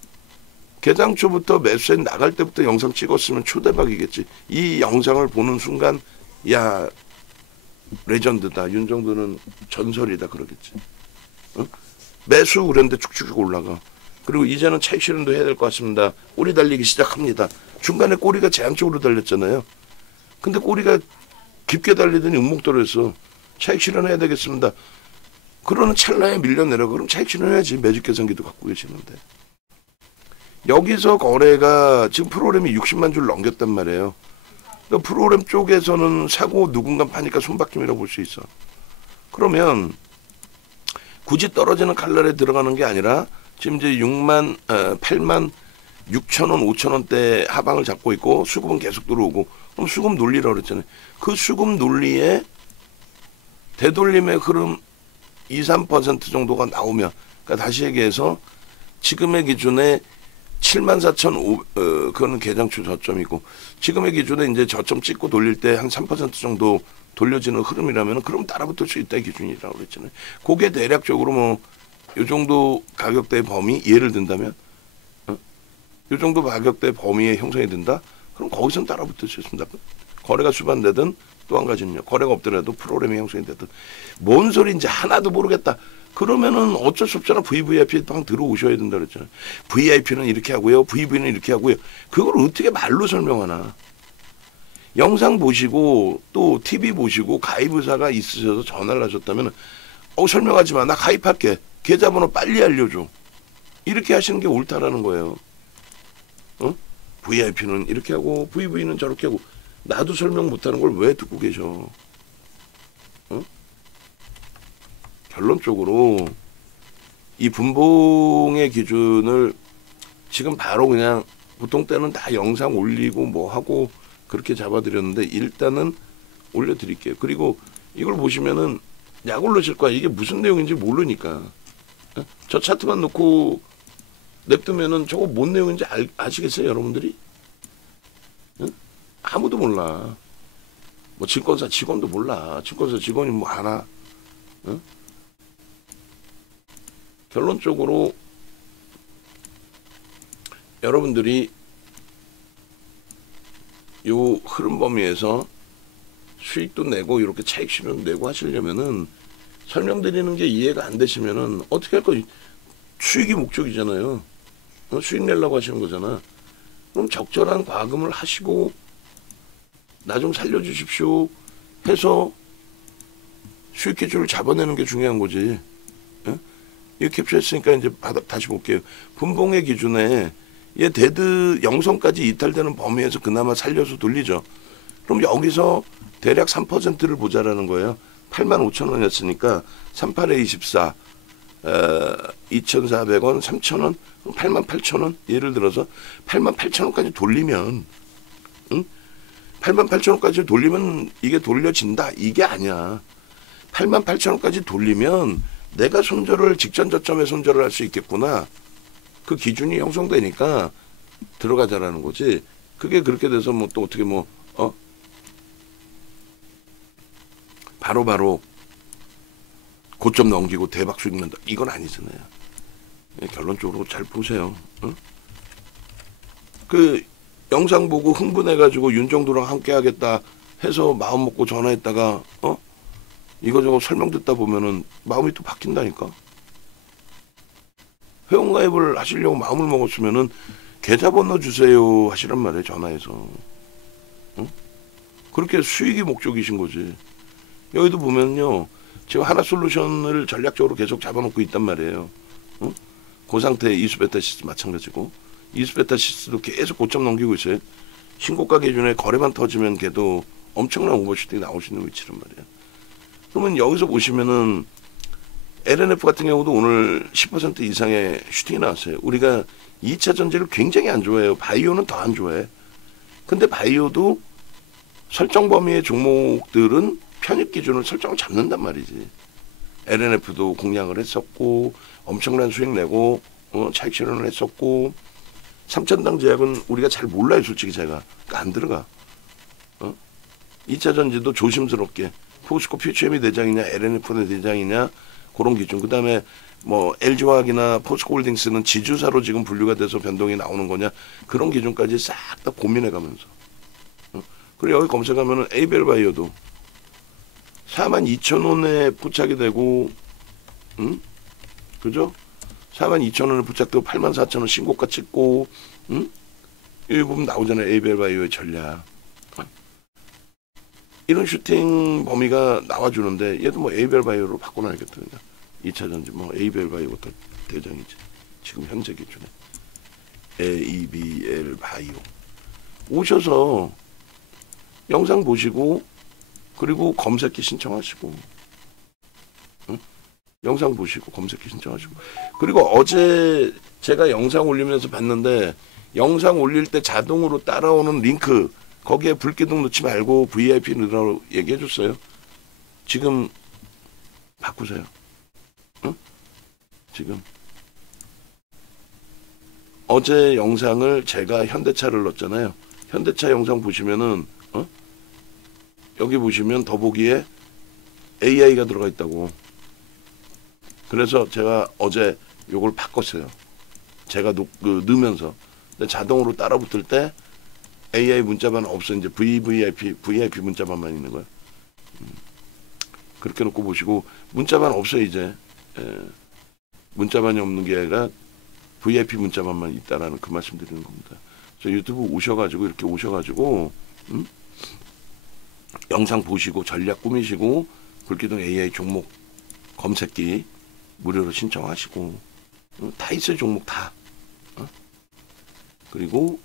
개장 초부터 매수에 나갈 때부터 영상 찍었으면 초대박이겠지. 이 영상을 보는 순간 야 레전드다. 윤정도는 전설이다 그러겠지. 매수 그랬는데 쭉쭉 올라가. 그리고 이제는 차익 실현도 해야 될 것 같습니다. 꼬리 달리기 시작합니다. 중간에 꼬리가 제한적으로 달렸잖아요. 근데 꼬리가 깊게 달리더니 음목돌에서 차익 실현해야 되겠습니다. 그러는 찰나에 밀려내려. 그럼 차익 실현해야지. 매직 계산기도 갖고 계시는데. 여기서 거래가 지금 프로그램이 60만 줄 넘겼단 말이에요. 그러니까 프로그램 쪽에서는 사고 누군가 파니까 손바뀜이라고 볼 수 있어. 그러면 굳이 떨어지는 칼날에 들어가는 게 아니라 지금 이제 8만 6,000원, 5,000원대 하방을 잡고 있고 수급은 계속 들어오고, 그럼 수급 논리라고 그랬잖아요. 그 수급 논리에 되돌림의 흐름 2, 3% 정도가 나오면, 그러니까 다시 얘기해서 지금의 기준에 74,500, 그거는 개장초 저점이고, 지금의 기준에 이제 저점 찍고 돌릴 때 한 3% 정도 돌려지는 흐름이라면, 그럼 따라붙을 수 있다 기준이라고 그랬잖아요. 그게 대략적으로 뭐, 요 정도 가격대 범위, 예를 든다면, 요 정도 가격대 범위에 형성이 된다? 그럼 거기선 따라붙을 수 있습니다. 거래가 수반되든, 또 한 가지는요, 거래가 없더라도 프로그램이 형성이 되든, 뭔 소리인지 하나도 모르겠다. 그러면은 어쩔 수 없잖아. VVIP 방 들어오셔야 된다 그랬잖아요. VIP는 이렇게 하고요. VV는 이렇게 하고요. 그걸 어떻게 말로 설명하나. 영상 보시고 또 TV 보시고 가입의사가 있으셔서 전화를 하셨다면 설명하지 마. 나 가입할게. 계좌번호 빨리 알려줘. 이렇게 하시는 게 옳다라는 거예요. VIP는 이렇게 하고 VV는 저렇게 하고 나도 설명 못하는 걸 왜 듣고 계셔. 결론적으로 이 분봉의 기준을 지금 바로 그냥 보통 때는 다 영상 올리고 뭐 하고 그렇게 잡아드렸는데 일단은 올려드릴게요. 그리고 이걸 보시면은 약 올르실 거야. 이게 무슨 내용인지 모르니까. 저 차트만 놓고 냅두면은 저거 뭔 내용인지 아시겠어요, 여러분들이? 아무도 몰라. 뭐 증권사 직원도 몰라. 증권사 직원이 뭐 하나? 결론적으로 여러분들이 요 흐름 범위에서 수익도 내고 이렇게 차익 실현도 내고 하시려면은 설명드리는 게 이해가 안 되시면은 어떻게 할 거예요? 수익이 목적이잖아요. 수익 내려고 하시는 거잖아. 그럼 적절한 과금을 하시고 나 좀 살려주십시오 해서 수익 기준을 잡아내는 게 중요한 거지. 이거 캡처했으니까 이제 다시 볼게요. 분봉의 기준에 얘 데드 영성까지 이탈되는 범위에서 그나마 살려서 돌리죠. 그럼 여기서 대략 3%를 보자라는 거예요. 85,000원이었으니까 38에 24, 2,400원, 3,000원, 88,000원 예를 들어서 88,000원까지 돌리면 88,000원까지 돌리면 이게 돌려진다. 이게 아니야. 88,000원까지 돌리면 내가 손절을 직전 저점에 손절을 할 수 있겠구나. 그 기준이 형성되니까 들어가자라는 거지. 그게 그렇게 돼서 뭐 또 어떻게 뭐 바로바로 고점 넘기고 대박 수익 난다. 이건 아니잖아요. 결론적으로 잘 보세요. 그 영상 보고 흥분해가지고 윤정도랑 함께 하겠다 해서 마음 먹고 전화했다가 이거저거 설명 듣다 보면은 마음이 또 바뀐다니까. 회원가입을 하시려고 마음을 먹었으면은 계좌번호 주세요 하시란 말이에요. 전화해서. 그렇게 수익이 목적이신 거지. 여기도 보면요. 지금 하나솔루션을 전략적으로 계속 잡아놓고 있단 말이에요. 그 상태 이수베타시스 마찬가지고. 이수베타시스도 계속 고점 넘기고 있어요. 신고가 기준에 거래만 터지면 걔도 엄청난 오버슈팅이 나올 수 있는 위치란 말이에요. 그러면 여기서 보시면은 LNF 같은 경우도 오늘 10% 이상의 슈팅이 나왔어요. 우리가 2차 전지를 굉장히 안 좋아해요. 바이오는 더 안 좋아해. 근데 바이오도 설정 범위의 종목들은 편입 기준을 설정을 잡는단 말이지. LNF도 공략을 했었고 엄청난 수익 내고 차익 실현을 했었고 3천당 제약은 우리가 잘 몰라요. 솔직히 제가. 그러니까 안 들어가. 2차 전지도 조심스럽게 포스코 퓨처엠이 대장이냐 LNF는 대장이냐 그런 기준. 그 다음에 뭐 LG화학이나 포스코홀딩스는 지주사로 지금 분류가 돼서 변동이 나오는 거냐 그런 기준까지 싹 다 고민해가면서. 그리고 여기 검색하면은 에이벨바이오도 42,000원에 포착이 되고, 그죠? 42,000원에 포착되고 84,000원 신고가 찍고, 여기 보면 나오잖아요. 에이벨바이오의 전략. 이런 슈팅 범위가 나와주는데 얘도 뭐 에이벨바이오로 바꿔놔야겠다. 그냥 2차 전지 뭐 에이벨바이오부터 대장이지. 지금 현재 기준에. ABL바이오. 오셔서 영상 보시고 그리고 검색기 신청하시고 영상 보시고 검색기 신청하시고. 그리고 어제 제가 영상 올리면서 봤는데 영상 올릴 때 자동으로 따라오는 링크 거기에 불기둥 넣지 말고 VIP 넣으라고 얘기해 줬어요. 지금 바꾸세요. 응? 지금 어제 영상을 제가 현대차를 넣었잖아요. 현대차 영상 보시면은 여기 보시면 더보기에 AI가 들어가 있다고. 그래서 제가 어제 요걸 바꿨어요. 제가 넣으면서. 근데 자동으로 따라붙을 때 AI 문자반 없어. 이제 VIP 문자반만 있는 거야. 그렇게 놓고 보시고 문자반 없어 이제. 문자반이 없는 게 아니라 VIP 문자반만 있다라는 그 말씀 드리는 겁니다. 그래서 유튜브 오셔가지고 이렇게 오셔가지고 영상 보시고 전략 꾸미시고 불기둥 AI 종목 검색기 무료로 신청하시고 다 있어요. 종목 다. 그리고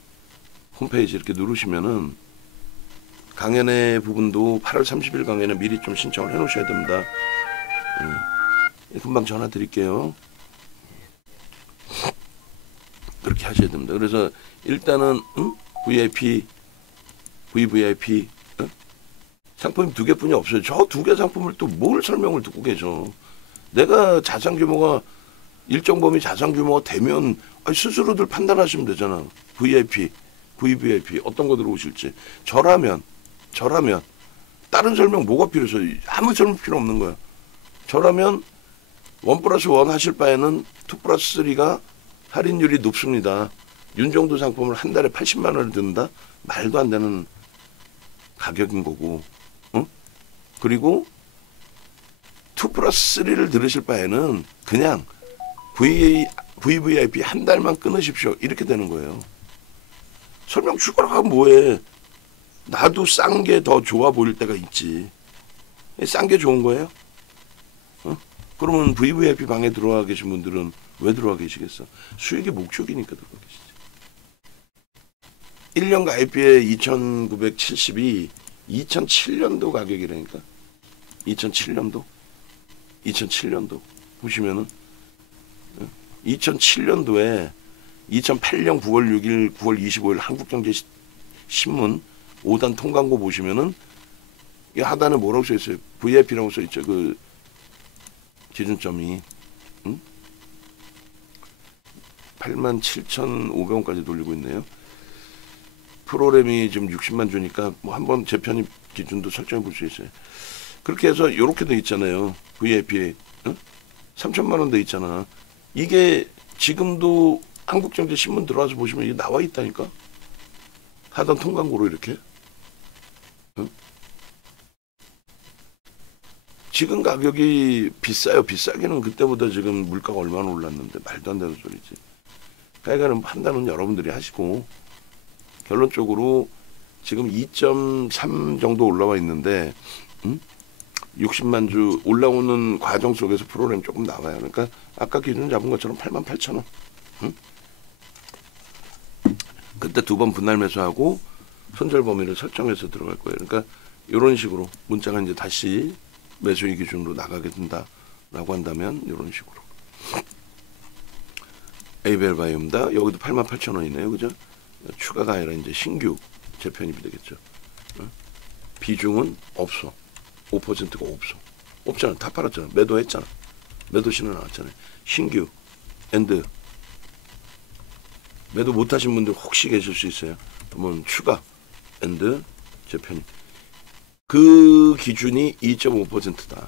홈페이지 이렇게 누르시면은 강연회 부분도 8월 30일 강연에 미리 좀 신청을 해 놓으셔야 됩니다. 금방 전화 드릴게요. 그렇게 하셔야 됩니다. 그래서 일단은 VIP, VVIP 상품이 2개뿐이 없어요. 저 2개 상품을 또 뭘 설명을 듣고 계셔. 내가 자산 규모가 일정 범위 자산 규모가 되면 스스로들 판단하시면 되잖아. VIP, VVIP 어떤 거 들어오실지. 저라면 다른 설명 뭐가 필요해서 아무 설명 필요 없는 거야. 저라면 1+1 하실 바에는 2+3가 할인율이 높습니다. 윤정도 상품을 한 달에 80만 원을 든다? 말도 안 되는 가격인 거고. 그리고 2+3를 들으실 바에는 그냥 VVIP 한 달만 끊으십시오. 이렇게 되는 거예요. 설명 추가로 하면 뭐해. 나도 싼 게 더 좋아 보일 때가 있지. 싼 게 좋은 거예요? 그러면 VVIP 방에 들어와 계신 분들은 왜 들어와 계시겠어? 수익이 목적이니까 들어와 계시지. 1년 가입비에 2,970이 2007년도 가격이라니까. 2007년도 보시면은 2007년도에 2008년 9월 6일 9월 25일 한국경제신문 5단 통광고 보시면은 이 하단에 뭐라고 써 있어요? VIP라고 써 있죠. 그 기준점이 87,500원까지 돌리고 있네요. 프로그램이 지금 60만 주니까 뭐 한번 재편입 기준도 설정해 볼 수 있어요. 그렇게 해서 이렇게 돼 있잖아요. VIP 3천만 원 돼 있잖아. 이게 지금도 한국경제신문 들어와서 보시면 이게 나와 있다니까. 하단 통광고로 이렇게. 지금 가격이 비싸요. 비싸기는 그때보다 지금 물가가 얼마나 올랐는데 말도 안 되는 소리지. 그러니까 판단은 여러분들이 하시고 결론적으로 지금 2.3 정도 올라와 있는데 60만 주 올라오는 과정 속에서 프로그램 조금 나와요. 그러니까 아까 기준 잡은 것처럼 88,000원. 그때 2번 분할 매수하고 손절 범위를 설정해서 들어갈 거예요. 그러니까 이런 식으로 문자가 이제 다시 매수의 기준으로 나가게 된다라고 한다면 이런 식으로. 에이벨바이오입니다. 여기도 88,000원이네요. 그죠? 추가가 아니라 이제 신규 재편입이 되겠죠. 비중은 없어. 5%가 없어. 없잖아. 다 팔았잖아. 매도했잖아. 매도 신호 나왔잖아요. 신규 앤드 매도 못하신 분들 혹시 계실 수 있어요. 그러면 추가 앤드 재편입. 그 기준이 2.5%다.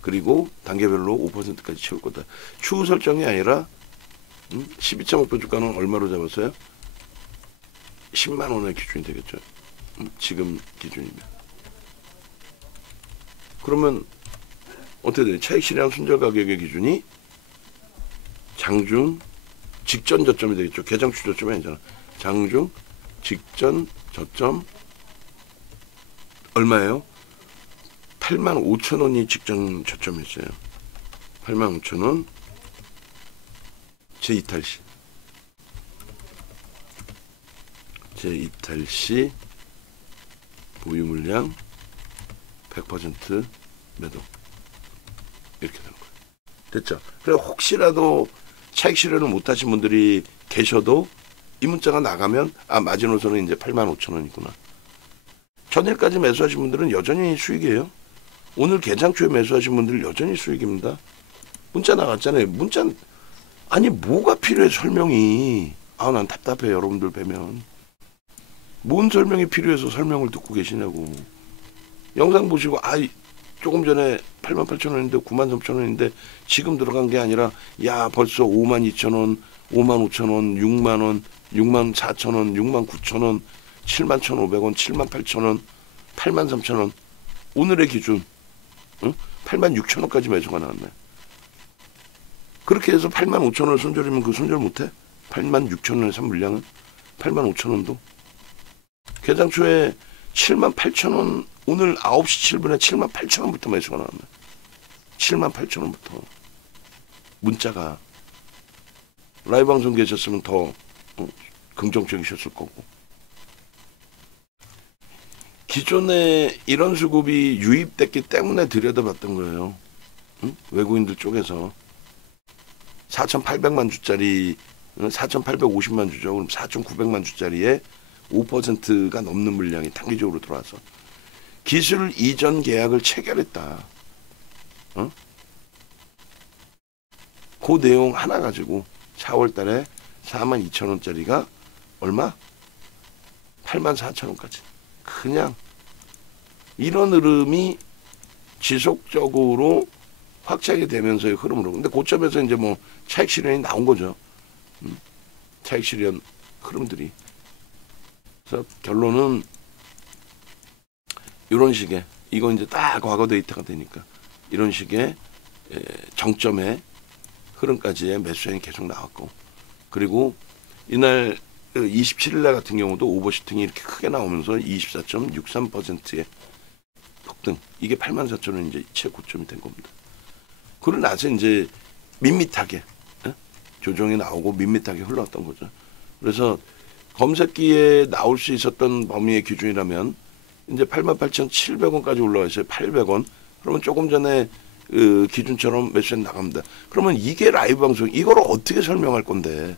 그리고 단계별로 5%까지 채울 거다. 추후 설정이 아니라 12.5% 주가는 얼마로 잡았어요? 10만 원의 기준이 되겠죠. 지금 기준이면. 그러면 어떻게 돼요? 차익 실현 손절 가격의 기준이 장중 직전 저점이 되겠죠. 개장추 저점이 아니잖아. 장중 직전 저점 얼마예요? 85,000원이 직전 저점이었어요. 85,000원 제2탈시 보유 물량 100% 매도. 이렇게 되는 거예요. 됐죠? 그래 혹시라도 차익 실현을 못하신 분들이 계셔도 이 문자가 나가면 마지노선은 이제 85,000원이구나. 전일까지 매수하신 분들은 여전히 수익이에요. 오늘 개장 초에 매수하신 분들 여전히 수익입니다. 문자 나갔잖아요. 문자 아니 뭐가 필요해 설명이. 난 답답해 여러분들 뵈면. 뭔 설명이 필요해서 설명을 듣고 계시냐고. 영상 보시고 조금 전에 88,000원인데 93,000원인데 지금 들어간 게 아니라 야 벌써 52,000원, 55,000원, 6만원, 64,000원, 69,000원, 71,500원, 78,000원, 83,000원 오늘의 기준 86,000원까지 매수가 나왔네. 그렇게 해서 85,000원을 손절이면 그 손절 못해? 86,000원의 산 물량은 85,000원도 개장 초에 78,000원 오늘 9시 7분에 78,000원부터 매수가 나왔네. 78,000원부터 문자가 라이브 방송 계셨으면 더 긍정적이셨을 거고. 기존에 이런 수급이 유입됐기 때문에 들여다봤던 거예요. 외국인들 쪽에서 4,800만 주짜리 4,850만 주죠. 그럼 4,900만 주짜리에 5%가 넘는 물량이 단기적으로 들어와서 기술 이전 계약을 체결했다. 그 내용 하나 가지고 4월 달에 42,000원짜리가 얼마? 84,000원까지. 그냥 이런 흐름이 지속적으로 확장이 되면서의 흐름으로. 근데 고점에서 이제 뭐 차익 실현이 나온 거죠. 차익 실현 흐름들이. 그래서 결론은 이런 식의 이건 이제 딱 과거 데이터가 되니까 이런 식의 정점의 흐름까지의 매수량이 계속 나왔고 그리고 이날 27일 날 같은 경우도 오버슈팅이 이렇게 크게 나오면서 24.63%의 폭등. 이게 84,000원 이제 최고점이 된 겁니다. 그러고 나서 이제 밋밋하게 조정이 나오고 밋밋하게 흘러왔던 거죠. 그래서 검색기에 나올 수 있었던 범위의 기준이라면 이제 88,700원까지 올라왔어요. 800원. 그러면 조금 전에 기준처럼 매수해 나갑니다. 그러면 이게 라이브 방송 이걸 어떻게 설명할 건데?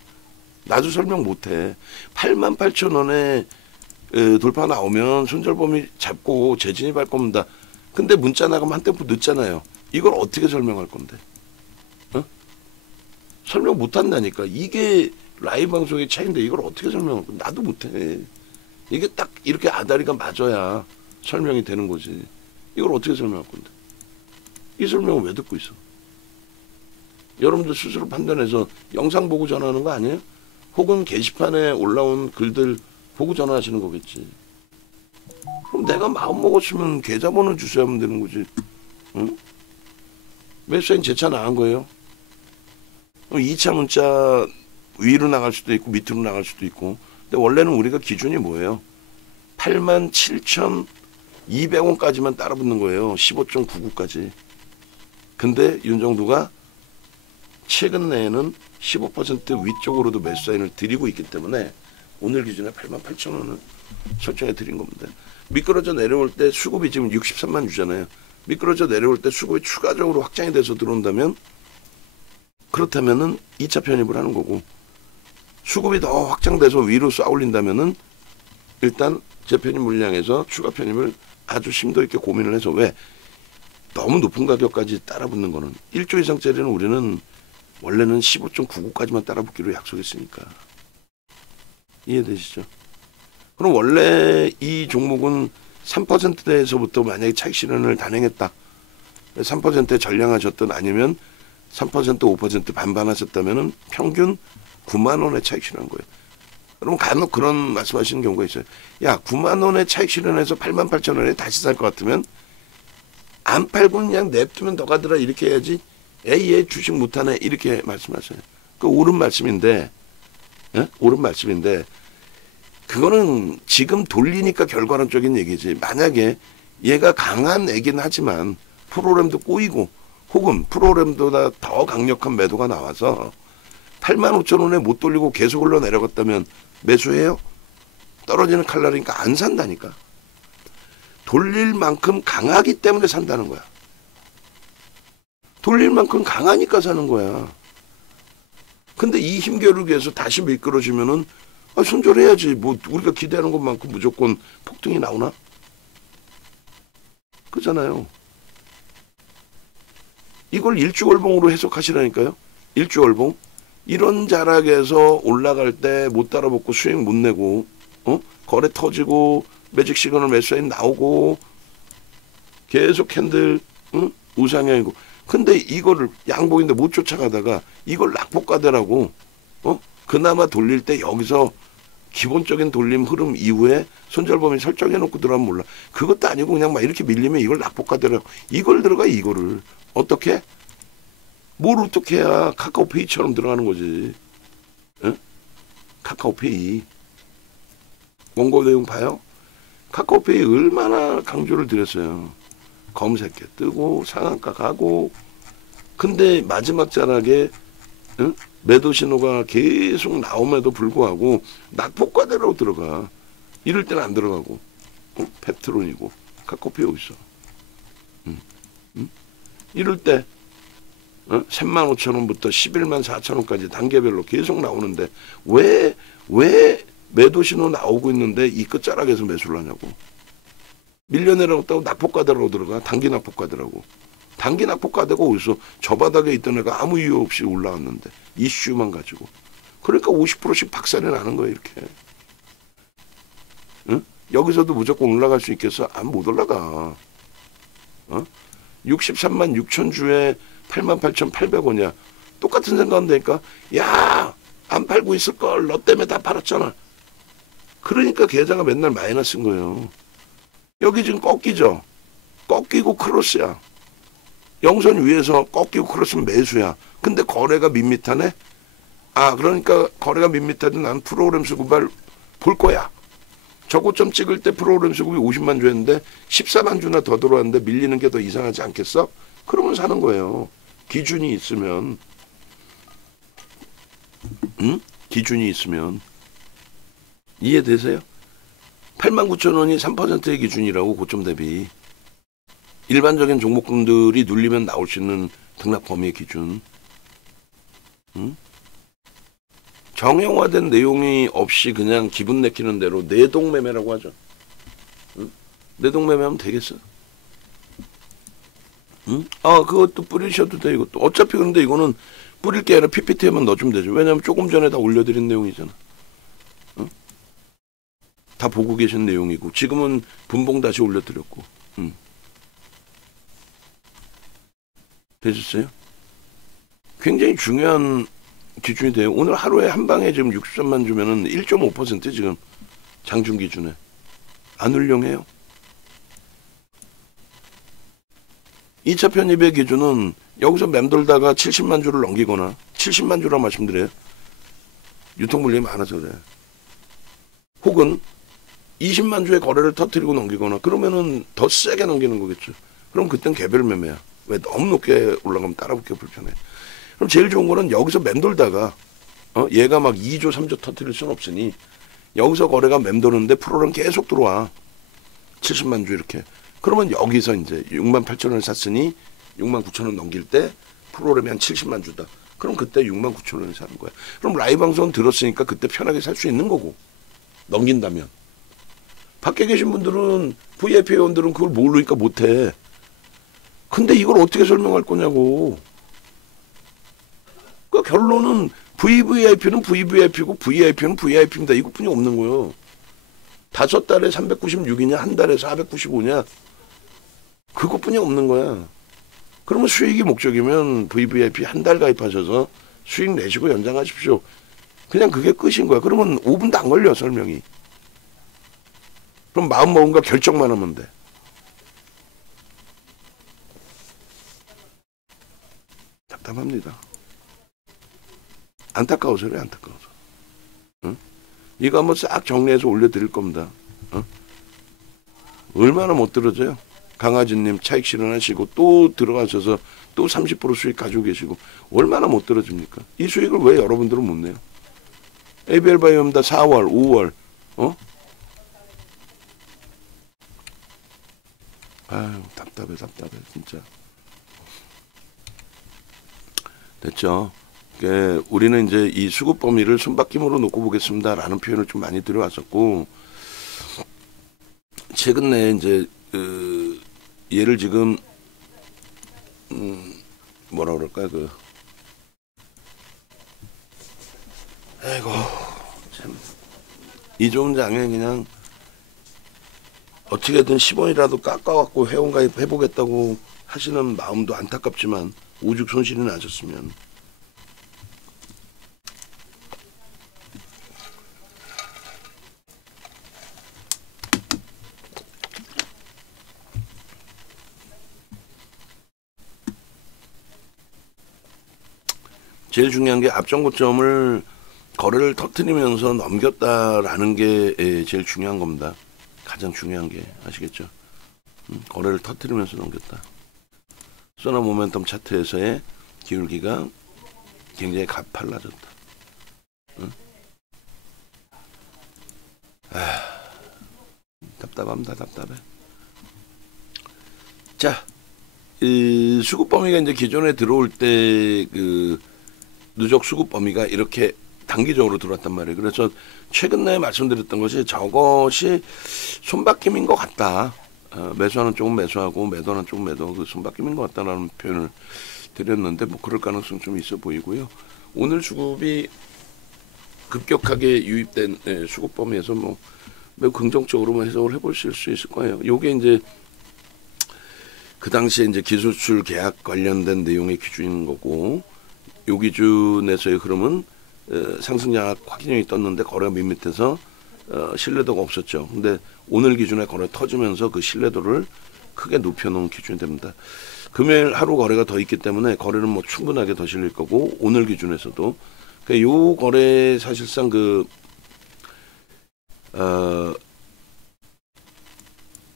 나도 설명 못해. 88,000원에 돌파 나오면 손절 범위 잡고 재진입할 겁니다. 근데 문자 나가면 한 템포 늦잖아요. 이걸 어떻게 설명할 건데? 설명 못한다니까. 이게 라이브 방송의 차이인데 이걸 어떻게 설명할 건데? 나도 못해. 이게 딱 이렇게 아다리가 맞아야 설명이 되는 거지. 이걸 어떻게 설명할 건데? 이 설명을 왜 듣고 있어? 여러분들 스스로 판단해서 영상 보고 전화하는 거 아니에요? 혹은 게시판에 올라온 글들 보고 전화하시는 거겠지. 그럼 내가 마음 먹었으면 계좌번호 주셔야 하면 되는 거지. 응? 매수인 제 차 나간 거예요. 2차 문자 위로 나갈 수도 있고 밑으로 나갈 수도 있고. 근데 원래는 우리가 기준이 뭐예요? 87,200원까지만 따라붙는 거예요. 15.99까지. 근데 윤정두가 최근 내에는 15% 위쪽으로도 매수 사인을 드리고 있기 때문에 오늘 기준에 88,000원을 설정해 드린 겁니다. 미끄러져 내려올 때 수급이 지금 63만 주잖아요. 미끄러져 내려올 때 수급이 추가적으로 확장이 돼서 들어온다면 그렇다면은 2차 편입을 하는 거고 수급이 더 확장돼서 위로 쏘아 올린다면은 일단 재편입 물량에서 추가 편입을 아주 심도 있게 고민을 해서 왜 너무 높은 가격까지 따라붙는 거는 1조 이상짜리는 우리는 원래는 15.99까지만 따라붙기로 약속했으니까. 이해되시죠? 그럼 원래 이 종목은 3%대에서부터 만약에 차익 실현을 단행했다. 3%에 전량하셨든 아니면 3% 5% 반반 하셨다면은 평균 9만 원의 차익 실현한 거예요. 그럼 간혹 그런 말씀하시는 경우가 있어요. 야 9만 원의 차익 실현해서 88,000원에 다시 살 것 같으면 안 팔고 그냥 냅두면 더 가더라 이렇게 해야지. 에이 얘 주식 못하네 이렇게 말씀하세요. 그 옳은 말씀인데 옳은 말씀인데 그거는 지금 돌리니까 결과론적인 얘기지. 만약에 얘가 강한 애긴 하지만 프로그램도 꼬이고 혹은 프로그램보다 더 강력한 매도가 나와서 85,000원에 못 돌리고 계속 흘러내려갔다면 매수해요? 떨어지는 칼날이니까 안 산다니까. 돌릴 만큼 강하기 때문에 산다는 거야. 돌릴 만큼 강하니까 사는 거야. 근데 이 힘겨루기에서 다시 미끄러지면은 손절해야지. 뭐 우리가 기대하는 것만큼 무조건 폭등이 나오나? 그잖아요. 이걸 일주월봉으로 해석하시라니까요. 일주월봉. 이런 자락에서 올라갈 때 못 따라붙고 수익 못 내고 거래 터지고 매직 시그널 매수인 나오고 계속 캔들 우상향이고. 근데 이거를 양봉인데 못 쫓아가다가 이걸 낙폭과대라고 그나마 돌릴 때 여기서 기본적인 돌림 흐름 이후에 손절범위 설정해놓고 들어가면 몰라. 그것도 아니고 그냥 막 이렇게 밀리면 이걸 낙폭과대라고. 이걸 들어가 이거를. 어떻게? 뭘 어떻게 해야 카카오페이처럼 들어가는 거지. 응? 카카오페이. 원고 내용 봐요. 카카오페이 얼마나 강조를 드렸어요. 검색해 뜨고 상한가 가고. 근데 마지막 자락에 매도 신호가 계속 나옴에도 불구하고 낙폭과대로 들어가. 이럴 때는 안 들어가고. 페트론이고. 카카오페이 어디 있어? 이럴 때 35,000원부터 114,000원까지 단계별로 계속 나오는데 왜 매도 신호 나오고 있는데 이 끝자락에서 매수를 하냐고. 밀려내라고 낙폭과대라고 들어가. 단기 낙폭과대라고. 단기 낙폭과대가 어디서 저 바닥에 있던 애가 아무 이유 없이 올라왔는데 이슈만 가지고. 그러니까 50%씩 박살이 나는 거예요. 이렇게. 응? 여기서도 무조건 올라갈 수 있겠어? 못 올라가. 63만 6천 주에 88,800원이야. 똑같은 생각한다니까. 야, 안 팔고 있을걸. 너 때문에 다 팔았잖아. 그러니까 계좌가 맨날 마이너스인 거예요. 여기 지금 꺾이죠. 꺾이고 크로스야. 영선 위에서 꺾이고 크로스는 매수야. 근데 거래가 밋밋하네. 그러니까 거래가 밋밋하도 난 프로그램 수급을 볼 거야. 저고점 찍을 때 프로그램 수급이 50만 주였는데 14만 주나 더 들어왔는데 밀리는 게 더 이상하지 않겠어? 그러면 사는 거예요. 기준이 있으면. 기준이 있으면. 이해되세요? 89,000원이 3%의 기준이라고. 고점 대비. 일반적인 종목군들이 눌리면 나올 수 있는 등락 범위의 기준. 정형화된 내용이 없이 그냥 기분 내키는 대로 내동매매라고 하죠. 내동매매하면 되겠어. 그것도 뿌리셔도 돼. 이것도 어차피. 근데 이거는 뿌릴 게 아니라 PPT에만 넣어주면 되죠. 왜냐하면 조금 전에 다 올려드린 내용이잖아. 다 보고 계신 내용이고 지금은 분봉 다시 올려드렸고. 되셨어요? 굉장히 중요한 기준이 돼요. 오늘 하루에 한 방에 지금 63만 주면은 1.5% 지금 장중 기준에 안 훌륭해요. 2차 편입의 기준은 여기서 맴돌다가 70만 주를 넘기거나 70만 주라 말씀드려요. 유통물량이 많아서 그래. 혹은 20만 주의 거래를 터뜨리고 넘기거나 그러면은 더 세게 넘기는 거겠죠. 그럼 그땐 개별 매매야. 왜 너무 높게 올라가면 따라붙기 불편해. 그럼 제일 좋은 거는 여기서 맴돌다가 얘가 막 2조 3조 터뜨릴 수는 없으니 여기서 거래가 맴도는데 프로는 계속 들어와. 70만 주 이렇게. 그러면 여기서 이제 68,000원을 샀으니 69,000원 넘길 때 프로그램이 한 70만 주다. 그럼 그때 69,000원을 사는 거야. 그럼 라이브 방송 들었으니까 그때 편하게 살 수 있는 거고. 넘긴다면. 밖에 계신 분들은 VIP 회원들은 그걸 모르니까 못해. 근데 이걸 어떻게 설명할 거냐고. 그 결론은 VVIP는 VVIP고 VIP는 VIP입니다. 이것뿐이 없는 거예요. 5달에 396이냐 한 달에 495냐 그것뿐이 없는 거야. 그러면 수익이 목적이면 VVIP 한 달 가입하셔서 수익 내시고 연장하십시오. 그냥 그게 끝인 거야. 그러면 5분도 안 걸려 설명이. 그럼 마음 먹은 거 결정만 하면 돼. 답답합니다. 안타까워서 그래. 안타까워서. 응? 이거 한번 싹 정리해서 올려드릴 겁니다. 얼마나 못 들어져요. 강아지님 차익 실현하시고 또 들어가셔서 또 30% 수익 가지고 계시고 얼마나 못 들어집니까? 이 수익을 왜 여러분들은 못 내요? ABL 바이오입니다. 4월, 5월. 아유 답답해 진짜. 됐죠. 우리는 이제 이 수급 범위를 손바뀜으로 놓고 보겠습니다라는 표현을 좀 많이 들어왔었고, 최근에 이제 얘를 지금 뭐라 그럴까 아이고 참 이 좋은 장에 그냥 어떻게든 10원이라도 깎아갖고 회원가입 해보겠다고 하시는 마음도 안타깝지만 오죽 손실이 나셨으면. 제일 중요한 게 앞전 고점을 거래를 터트리면서 넘겼다라는 게 제일 중요한 겁니다. 가장 중요한 게 아시겠죠? 거래를 터트리면서 넘겼다. 소나 모멘텀 차트에서의 기울기가 굉장히 가팔라졌다. 답답합니다. 답답해. 자, 수급 범위가 이제 기존에 들어올 때 누적 수급 범위가 이렇게 단기적으로 들어왔단 말이에요. 그래서 최근에 말씀드렸던 것이 저것이 손바뀜인 것 같다. 매수하는 쪽은 매수하고 매도하는 쪽은 매도하고 그 손바뀜인 것 같다라는 표현을 드렸는데 뭐 그럴 가능성 좀 있어 보이고요. 오늘 수급이 급격하게 유입된 수급 범위에서 뭐 매우 긍정적으로 해석을 해보실 수 있을 거예요. 요게 이제 그 당시에 이제 기술출 계약 관련된 내용의 기준인 거고, 요 기준에서의 흐름은 상승장 확인형이 떴는데 거래가 밋밋해서 신뢰도가 없었죠. 근데 오늘 기준에 거래 터지면서 그 신뢰도를 크게 높여놓은 기준이 됩니다. 금요일 하루 거래가 더 있기 때문에 거래는 뭐 충분하게 더 실릴 거고, 오늘 기준에서도 그러니까 요 거래 사실상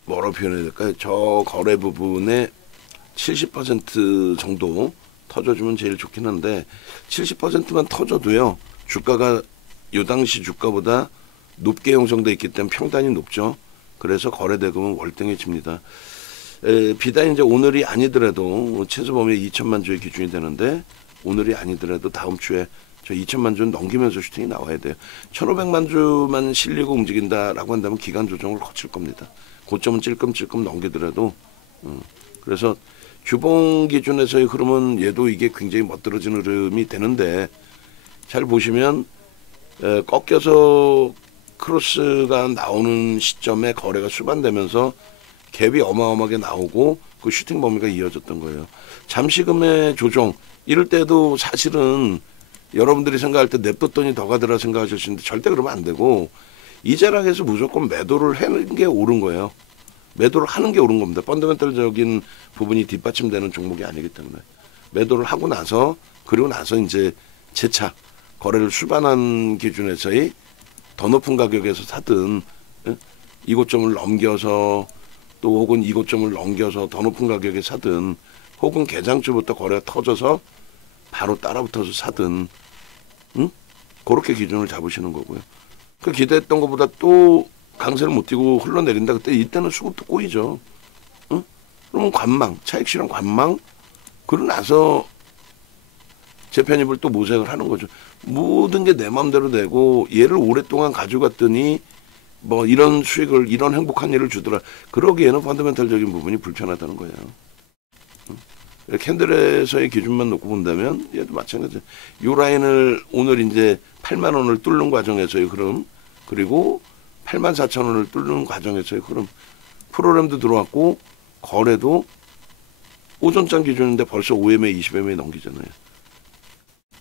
뭐라고 표현해야 될까요? 저 거래 부분의 70% 정도 터져주면 제일 좋긴 한데 70%만 터져도요, 주가가 요 당시 주가보다 높게 형성돼 있기 때문에 평단이 높죠. 그래서 거래 대금은 월등해집니다. 비단 이제 오늘이 아니더라도 최소 범위 2천만 주의 기준이 되는데, 오늘이 아니더라도 다음 주에 저 2천만 주는 넘기면서 슈팅이 나와야 돼요. 1,500만 주만 실리고 움직인다라고 한다면 기간 조정을 거칠 겁니다. 고점은 찔끔찔끔 넘기더라도. 그래서 주봉 기준에서의 흐름은 얘도 이게 굉장히 멋들어지는 흐름이 되는데, 잘 보시면 꺾여서 크로스가 나오는 시점에 거래가 수반되면서 갭이 어마어마하게 나오고 그 슈팅 범위가 이어졌던 거예요. 잠시금의 조정 이럴 때도 사실은 여러분들이 생각할 때 냅뒀더니 더 가더라 생각하실 수 있는데 절대 그러면 안 되고, 이 자락에서 무조건 매도를 하는 게 옳은 거예요. 매도를 하는 게 옳은 겁니다. 펀더멘털적인 부분이 뒷받침되는 종목이 아니기 때문에 매도를 하고 나서, 그리고 나서 이제 재차 거래를 수반한 기준에서의 더 높은 가격에서 사든, 이 고점을 넘겨서 또 혹은 이 고점을 넘겨서 더 높은 가격에 사든, 혹은 개장주부터 거래가 터져서 바로 따라붙어서 사든, 그렇게 기준을 잡으시는 거고요. 그 기대했던 것보다 또 강세를 못 띄고 흘러내린다. 그때 이때는 수급도 꼬이죠. 그러면 관망, 차익 실현 관망, 그러고 나서 재편입을 또 모색을 하는 거죠. 모든 게 내 마음대로 되고 얘를 오랫동안 가져갔더니 뭐 이런 수익을, 이런 행복한 일을 주더라. 그러기에는 펀더멘털적인 부분이 불편하다는 거예요. 캔들에서의 기준만 놓고 본다면 얘도 마찬가지예요. 요 라인을 오늘 이제 8만 원을 뚫는 과정에서의 흐름, 그리고 8만 4천 원을 뚫는 과정에서의 흐름, 프로그램도 들어왔고 거래도 오전장 기준인데 벌써 5MA, 20MA 넘기잖아요.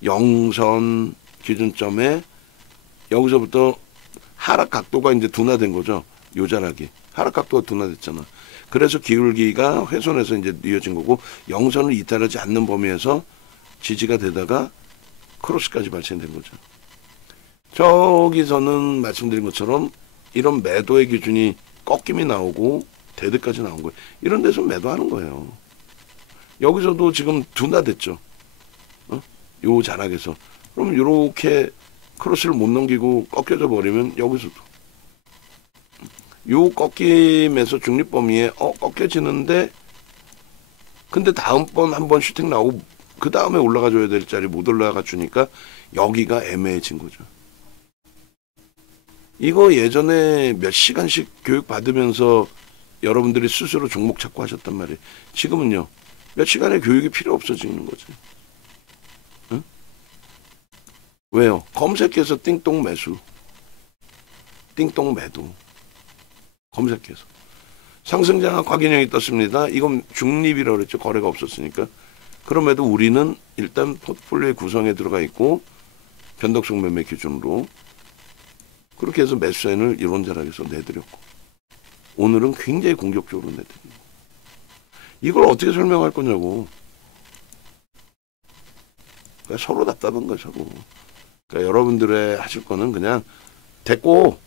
영선 기준점에 여기서부터 하락 각도가 이제 둔화된 거죠. 요 자락이 하락 각도가 둔화됐잖아. 그래서 기울기가 훼손해서 이제 이어진 거고, 영선을 이탈하지 않는 범위에서 지지가 되다가 크로스까지 발생된 거죠. 저기서는 말씀드린 것처럼 이런 매도의 기준이 꺾임이 나오고 데드까지 나온 거예요. 이런 데서 매도하는 거예요. 여기서도 지금 둔화됐죠. 요 자락에서. 그럼 이렇게 크로스를 못 넘기고 꺾여져 버리면 여기서도 요 꺾임에서 중립범위에 꺾여지는데, 근데 다음번 한번 슈팅 나오고 그 다음에 올라가줘야 될 자리 못 올라가 주니까 여기가 애매해진 거죠. 이거 예전에 몇 시간씩 교육 받으면서 여러분들이 스스로 종목 찾고 하셨단 말이에요. 지금은요, 몇 시간의 교육이 필요 없어지는 거죠. 응? 왜요? 검색해서 띵동 매수, 띵동 매도, 검색해서. 상승장악 확인형이 떴습니다. 이건 중립이라고 그랬죠. 거래가 없었으니까. 그럼에도 우리는 일단 포트폴리오의 구성에 들어가 있고 변동성 매매 기준으로 그렇게 해서 매수사인을 이런 자락에서 내드렸고, 오늘은 굉장히 공격적으로 내드립니다. 이걸 어떻게 설명할 거냐고. 그러니까 서로 답답한 거죠. 그러니까 여러분들의 하실 거는 그냥 됐고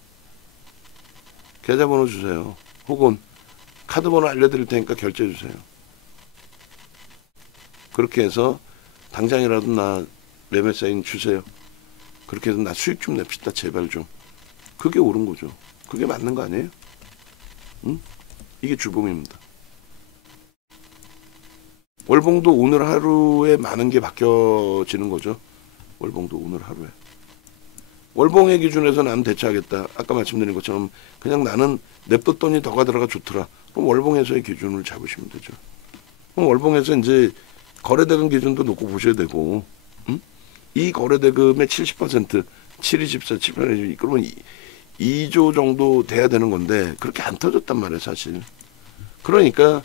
계좌번호 주세요. 혹은 카드번호 알려드릴 테니까 결제해 주세요. 그렇게 해서 당장이라도 나 매매 사인 주세요. 그렇게 해서 나 수익 좀 냅시다. 제발 좀. 그게 옳은 거죠. 그게 맞는 거 아니에요? 응? 이게 주봉입니다. 월봉도 오늘 하루에 많은 게 바뀌어지는 거죠. 월봉도 오늘 하루에. 월봉의 기준에서 나는 대처하겠다. 아까 말씀드린 것처럼 그냥 나는 냅뒀더니 더 가더라가 좋더라. 그럼 월봉에서의 기준을 잡으시면 되죠. 그럼 월봉에서 이제 거래대금 기준도 놓고 보셔야 되고, 응? 이 거래대금의 70%, 724, 782, 그러면 2조 정도 돼야 되는 건데 그렇게 안 터졌단 말이에요, 사실. 그러니까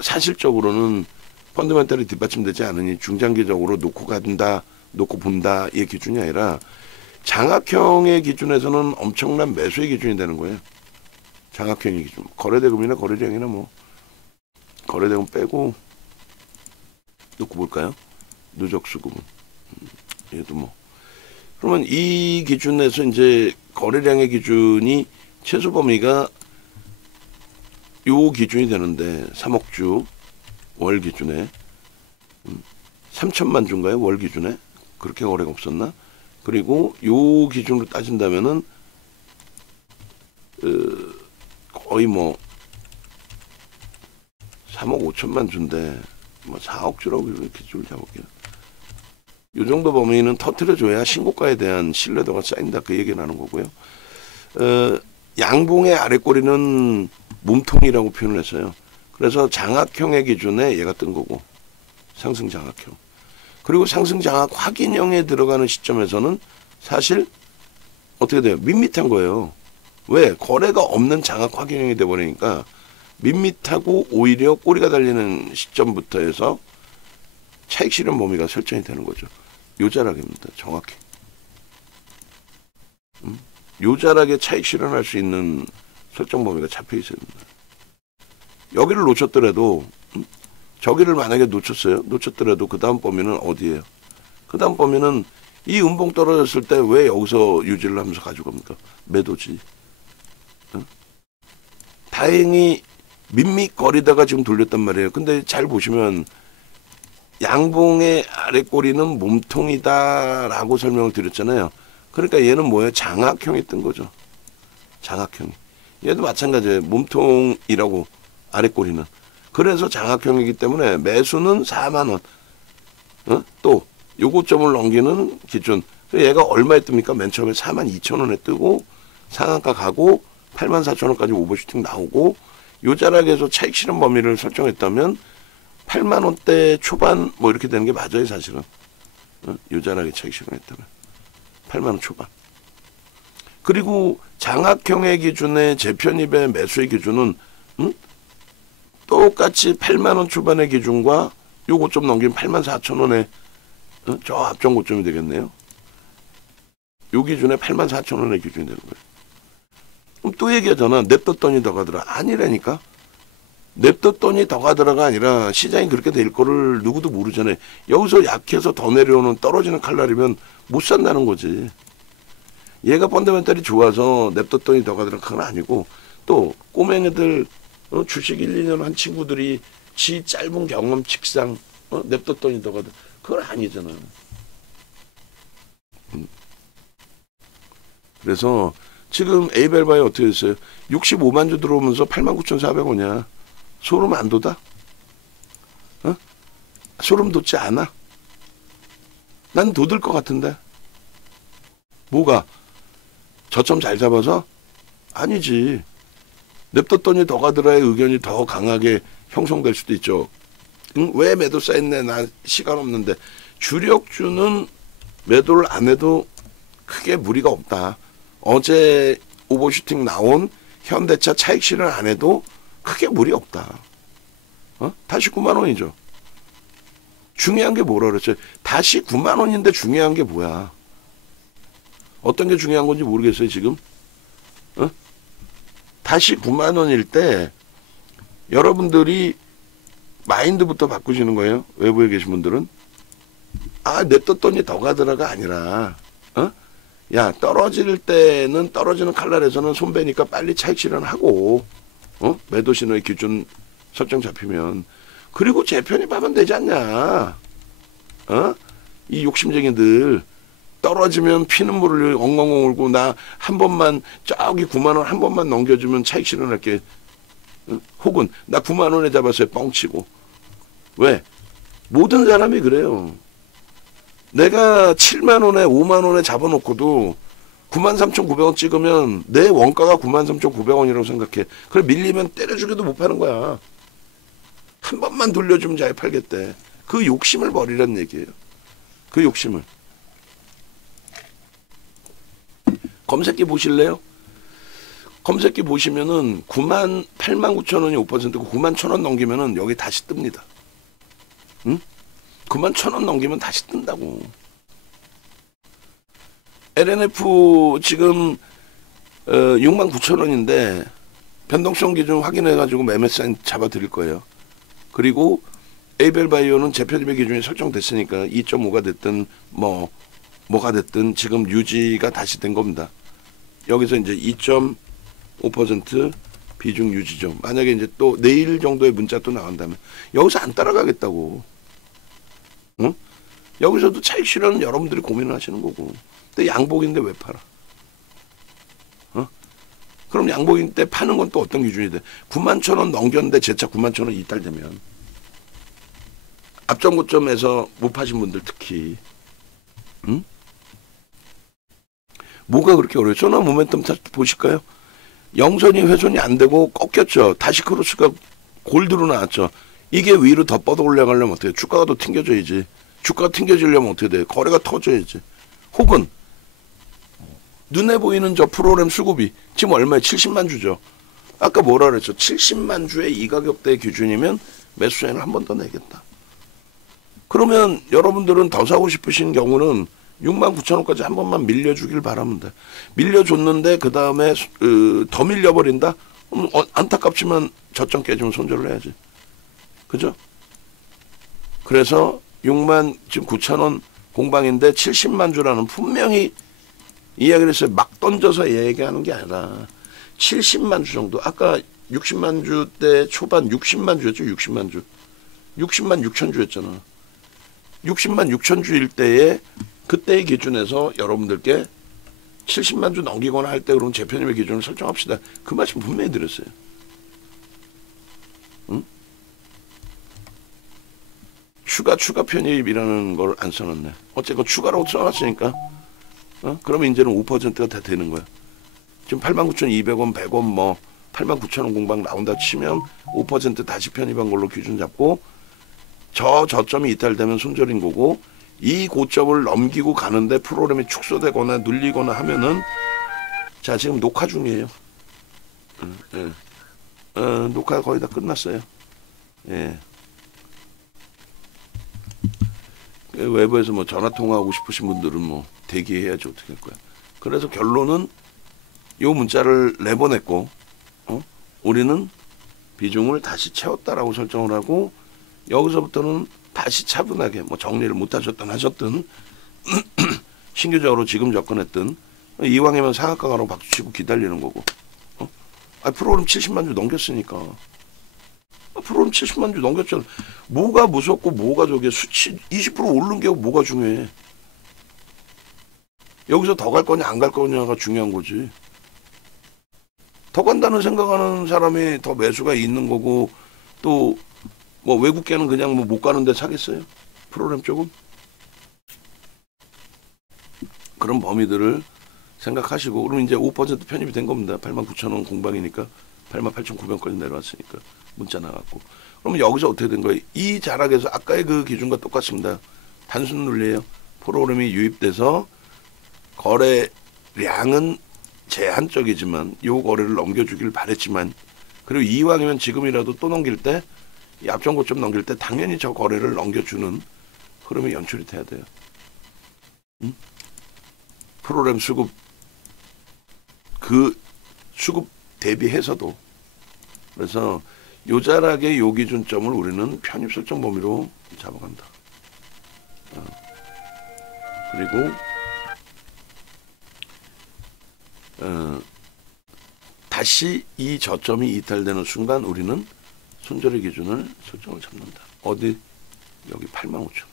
사실적으로는 펀더멘탈이 뒷받침되지 않으니 중장기적으로 놓고 간다, 놓고 본다 이 기준이 아니라 장악형의 기준에서는 엄청난 매수의 기준이 되는 거예요. 장악형의 기준. 거래대금이나 거래량이나 뭐 거래대금 빼고 놓고 볼까요? 누적수급은 얘도 뭐. 그러면 이 기준에서 이제 거래량의 기준이 최소 범위가 요 기준이 되는데 3억 주 월 기준에 3천만 주인가요? 월 기준에? 그렇게 거래가 없었나? 그리고 요 기준으로 따진다면은 거의 뭐 3억 5천만 주인데 뭐 4억 주라고 이렇게 줄 잡을게요. 요 정도 범위는 터트려줘야 신고가에 대한 신뢰도가 쌓인다. 그 얘기 나는 거고요. 양봉의 아랫꼬리는 몸통이라고 표현을 했어요. 그래서 장악형의 기준에 얘가 뜬 거고, 상승 장악형. 그리고 상승 장악 확인형에 들어가는 시점에서는 사실 어떻게 돼요? 밋밋한 거예요. 왜? 거래가 없는 장악 확인형이 돼버리니까 밋밋하고 오히려 꼬리가 달리는 시점부터 해서 차익 실현 범위가 설정이 되는 거죠. 요 자락입니다. 정확히. 요 자락에 차익 실현할 수 있는 설정 범위가 잡혀 있어야 됩니다. 여기를 놓쳤더라도 저기를 만약에 놓쳤더라도 그 다음 범위는 어디예요? 그 다음 범위는 이 음봉 떨어졌을 때 왜 여기서 유지를 하면서 가져갑니까? 매도지. 다행히 밋밋거리다가 지금 돌렸단 말이에요. 근데 잘 보시면 양봉의 아랫꼬리는 몸통이다라고 설명을 드렸잖아요. 그러니까 얘는 뭐예요? 장악형이 뜬 거죠. 장악형이. 얘도 마찬가지예요. 몸통이라고 아랫꼬리는. 그래서 장악형이기 때문에 매수는 4만 원. 또 요고점을 넘기는 기준. 얘가 얼마에 뜹니까? 맨 처음에 4만 2천 원에 뜨고 상한가 가고 8만 4천 원까지 오버슈팅 나오고 요 자락에서 차익 실현 범위를 설정했다면 8만 원대 초반 뭐 이렇게 되는 게 맞아요, 사실은. 요 자락에 차익 실현했다면 8만 원 초반. 그리고 장악형의 기준의 재편입의 매수의 기준은 똑같이 8만 원 초반의 기준과 요 고점 넘긴 8만 4천 원의 저 합정 고점이 되겠네요. 요 기준에 8만 4천 원의 기준이 되는 거예요. 그럼 또 얘기하잖아. 냅뒀더니 더 가더라. 아니라니까. 냅뒀더니 더 가더라가 아니라 시장이 그렇게 될 거를 누구도 모르잖아요. 여기서 약해서 더 내려오는 떨어지는 칼날이면 못 산다는 거지. 얘가 펀더멘탈이 좋아서 냅뒀더니 더 가더라. 그건 아니고 또 꼬맹이들 주식 1, 2년 한 친구들이 지 짧은 경험칙상 냅뒀더니 더 가더라. 그건 아니잖아. 그래서 지금 에이벨바이오 어떻게 됐어요? 65만 주 들어오면서 89,400원이야. 소름 안 돋아? 소름 돋지 않아? 난 돋을 것 같은데. 뭐가? 저점 잘 잡아서? 아니지. 냅뒀더니 더 가더라의 의견이 더 강하게 형성될 수도 있죠. 왜 매도 쌓였네? 나 시간 없는데. 주력주는 매도를 안 해도 크게 무리가 없다. 어제 오버슈팅 나온 현대차 차익 실현 안 해도 크게 무리 없다. 다시 9만 원이죠. 중요한 게 뭐라 그랬어요? 다시 9만 원인데 중요한 게 뭐야? 어떤 게 중요한 건지 모르겠어요, 지금. 다시 9만 원일 때 여러분들이 마인드부터 바꾸시는 거예요. 외부에 계신 분들은. 냅뒀더니 더 가더라가 아니라, 야, 떨어질 때는 떨어지는 칼날에서는 손배니까 빨리 차익 실현하고, 매도 신호의 기준 설정 잡히면. 그리고 재편입하면 되지 않냐. 이 욕심쟁이들. 떨어지면 피는 물을 엉엉 울고 나 한 번만 저기 9만 원 한 번만 넘겨주면 차익 실현할게. 혹은 나 9만 원에 잡았어요. 뻥치고. 왜? 모든 사람이 그래요. 내가 7만 원에 5만 원에 잡아놓고도 93,900원 찍으면 내 원가가 93,900원이라고 생각해. 그래 밀리면 때려주기도 못 파는 거야. 한 번만 돌려주면 잘 팔겠대. 그 욕심을 버리란 얘기예요. 그 욕심을. 검색기 보실래요? 검색기 보시면은 89,000원이 5%고 91,000원 넘기면은 여기 다시 뜹니다. 응? 91,000원 넘기면 다시 뜬다고. LNF 지금 69,000원인데 변동성 기준 확인해가지고 매매 사인 잡아드릴 거예요. 그리고 에이벨바이오는 재편입의 기준이 설정됐으니까 2.5가 됐든 뭐가 됐든 지금 유지가 다시 된 겁니다. 여기서 이제 2.5% 비중 유지죠. 만약에 이제 또 내일 정도의 문자 또 나온다면 여기서 안 따라가겠다고. 응? 여기서도 차익 실현은 여러분들이 고민을 하시는 거고. 근데 양복인데 왜 팔아? 그럼 양복인 때 파는 건 또 어떤 기준이 돼? 91,000원 넘겼는데 제 차 91,000원 이탈되면 앞전 고점에서 못 파신 분들 특히 뭐가 그렇게 어려워요? 소나 모멘텀 차트 보실까요? 영선이 훼손이 안 되고 꺾였죠. 다시 크로스가 골드로 나왔죠. 이게 위로 더 뻗어 올라가려면 어떻게 돼? 주가가 더 튕겨져야지. 주가가 튕겨지려면 어떻게 돼? 거래가 터져야지. 혹은 눈에 보이는 저 프로그램 수급이 지금 얼마에 70만 주죠. 아까 뭐라 그랬죠? 70만 주의 이 가격대 기준이면 매수세는 한 번 더 내겠다. 그러면 여러분들은 더 사고 싶으신 경우는 69,000원까지 한 번만 밀려주길 바랍니다. 밀려줬는데 그 다음에 더 밀려버린다? 안타깝지만 저점 깨지면 손절을 해야지. 그죠? 그래서 69,000원 공방인데 70만 주라는 분명히 이야기를 했어요. 막 던져서 얘기하는 게 아니라 70만 주 정도. 아까 60만 주 때 초반 60만 주였죠. 60만 주. 60만 6천 주였잖아. 60만 6천 주일 때에 그때의 기준에서 여러분들께 70만 주 넘기거나 할 때 그러면 재편입의 기준을 설정합시다. 그 말씀 분명히 드렸어요. 응? 추가 편입이라는 걸 안 써놨네. 어쨌건 추가라고 써놨으니까. 그러면 이제는 5%가 다 되는 거야. 지금 89,200원, 100원 89,000원 공방 나온다 치면 5% 다시 편입한 걸로 기준 잡고 저점이 이탈되면 손절인 거고 이 고점을 넘기고 가는데 프로그램이 축소되거나 눌리거나 하면은 자 지금 녹화 중이에요. 녹화 거의 다 끝났어요. 예. 외부에서 전화 통화하고 싶으신 분들은 대기해야지 어떻게 할 거야. 그래서 결론은 요 문자를 내보냈고 우리는 비중을 다시 채웠다라고 설정을 하고 여기서부터는 다시 차분하게 정리를 못 하셨든 하셨든 신규적으로 지금 접근했든 이왕이면 상한가로 박수치고 기다리는 거고. 프로그램 70만 주 넘겼으니까. 프로그램 70만 주 넘겼잖아. 뭐가 무섭고 뭐가 저게 수치 20% 오른 게 뭐가 중요해. 여기서 더 갈 거냐 안 갈 거냐가 중요한 거지. 더 간다는 생각하는 사람이 더 매수가 있는 거고 또 뭐 외국계는 그냥 뭐 못 가는데 사겠어요? 프로그램 쪽은? 그런 범위들을 생각하시고, 그럼 이제 5% 편입이 된 겁니다. 89,000원 공방이니까 88,900원까지 내려왔으니까 문자 나갔고. 그러면 여기서 어떻게 된 거예요? 이 자락에서 아까의 그 기준과 똑같습니다. 단순 논리예요. 프로그램이 유입돼서 거래량은 제한적이지만 요 거래를 넘겨주길 바랬지만, 그리고 이왕이면 지금이라도 또 넘길 때, 이 앞전고점 넘길 때 당연히 저 거래를 넘겨주는 흐름이 연출이 돼야 돼요. 응? 프로그램 수급, 그 수급 대비해서도. 그래서 요 자락의 요 기준점을 우리는 편입 설정 범위로 잡아간다. 그리고 다시 이 저점이 이탈되는 순간 우리는 손절의 기준을 설정을 잡는다. 어디? 여기 85,000원.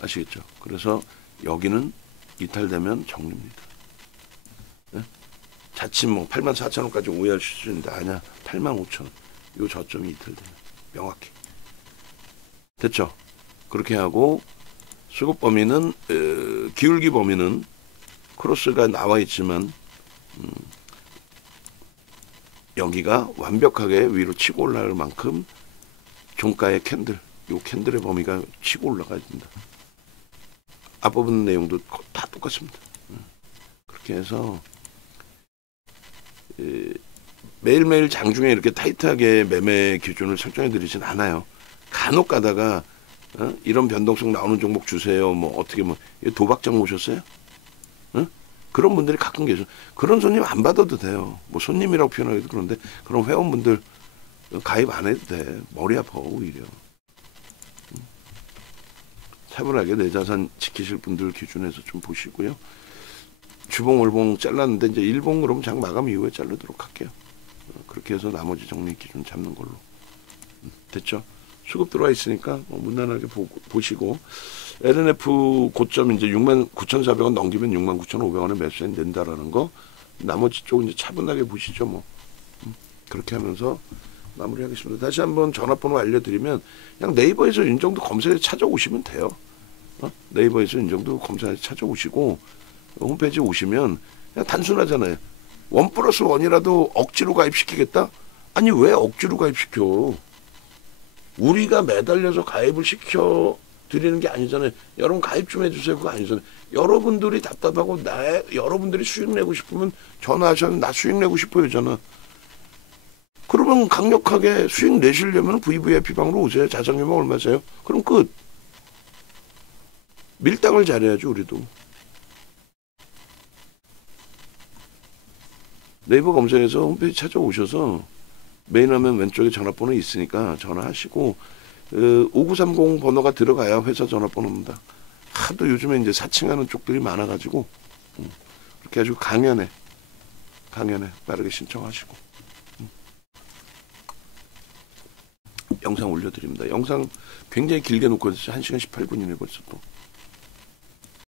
아시겠죠? 그래서 여기는 이탈되면 정리입니다. 네? 자칫 뭐 84,000원까지 오해할 수 있는데 아니야. 85,000원. 요 저점이 이탈되면 명확히. 됐죠? 그렇게 하고 수급 범위는 기울기 범위는 크로스가 나와 있지만 여기가 완벽하게 위로 치고 올라갈 만큼 종가의 캔들, 요 캔들의 범위가 치고 올라가야 된다. 앞부분 내용도 다 똑같습니다. 그렇게 해서 매일매일 장중에 이렇게 타이트하게 매매 기준을 설정해 드리진 않아요. 간혹 가다가 이런 변동성 나오는 종목 주세요. 뭐 어떻게 뭐 도박장 오셨어요? 그런 분들이 가끔 계셔. 그런 손님 안 받아도 돼요. 뭐 손님이라고 표현하기도 그런데 그런 회원분들 가입 안 해도 돼. 머리 아파 오히려. 차분하게 내 자산 지키실 분들 기준에서 좀 보시고요. 주봉 월봉 잘랐는데 이제 일봉 그럼 장 마감 이후에 자르도록 할게요. 그렇게 해서 나머지 정리 기준 잡는 걸로. 됐죠? 수급 들어와 있으니까 뭐 무난하게 보시고 LNF 고점 이제 69,400원 넘기면 69,500원에 매수해 낸다라는 거. 나머지 쪽은 이제 차분하게 보시죠 뭐. 그렇게 하면서 마무리하겠습니다. 다시 한번 전화번호 알려드리면 그냥 네이버에서 윤정도 검색해서 찾아오시면 돼요. 네이버에서 윤정도 검색해서 찾아오시고 홈페이지 오시면 그냥 단순하잖아요. 1+1이라도 억지로 가입시키겠다? 아니 왜 억지로 가입시켜? 우리가 매달려서 가입을 시켜 드리는 게 아니잖아요. 여러분 가입 좀 해주세요. 그거 아니잖아요. 여러분들이 답답하고 여러분들이 수익 내고 싶으면 전화하셔서 나 수익 내고 싶어요잖아. 그러면 강력하게 수익 내시려면 VVIP 방으로 오세요. 자산규모 얼마세요? 그럼 끝. 밀당을 잘해야죠 우리도. 네이버 검색해서 홈페이지 찾아오셔서 메인화면 왼쪽에 전화번호 있으니까 전화하시고 5930 번호가 들어가야 회사 전화번호입니다. 하도 요즘에 이제 사칭하는 쪽들이 많아가지고 그렇게 아주 강연에 빠르게 신청하시고 영상 올려드립니다. 영상 굉장히 길게 놓고 1시간 18분이네 벌써 또.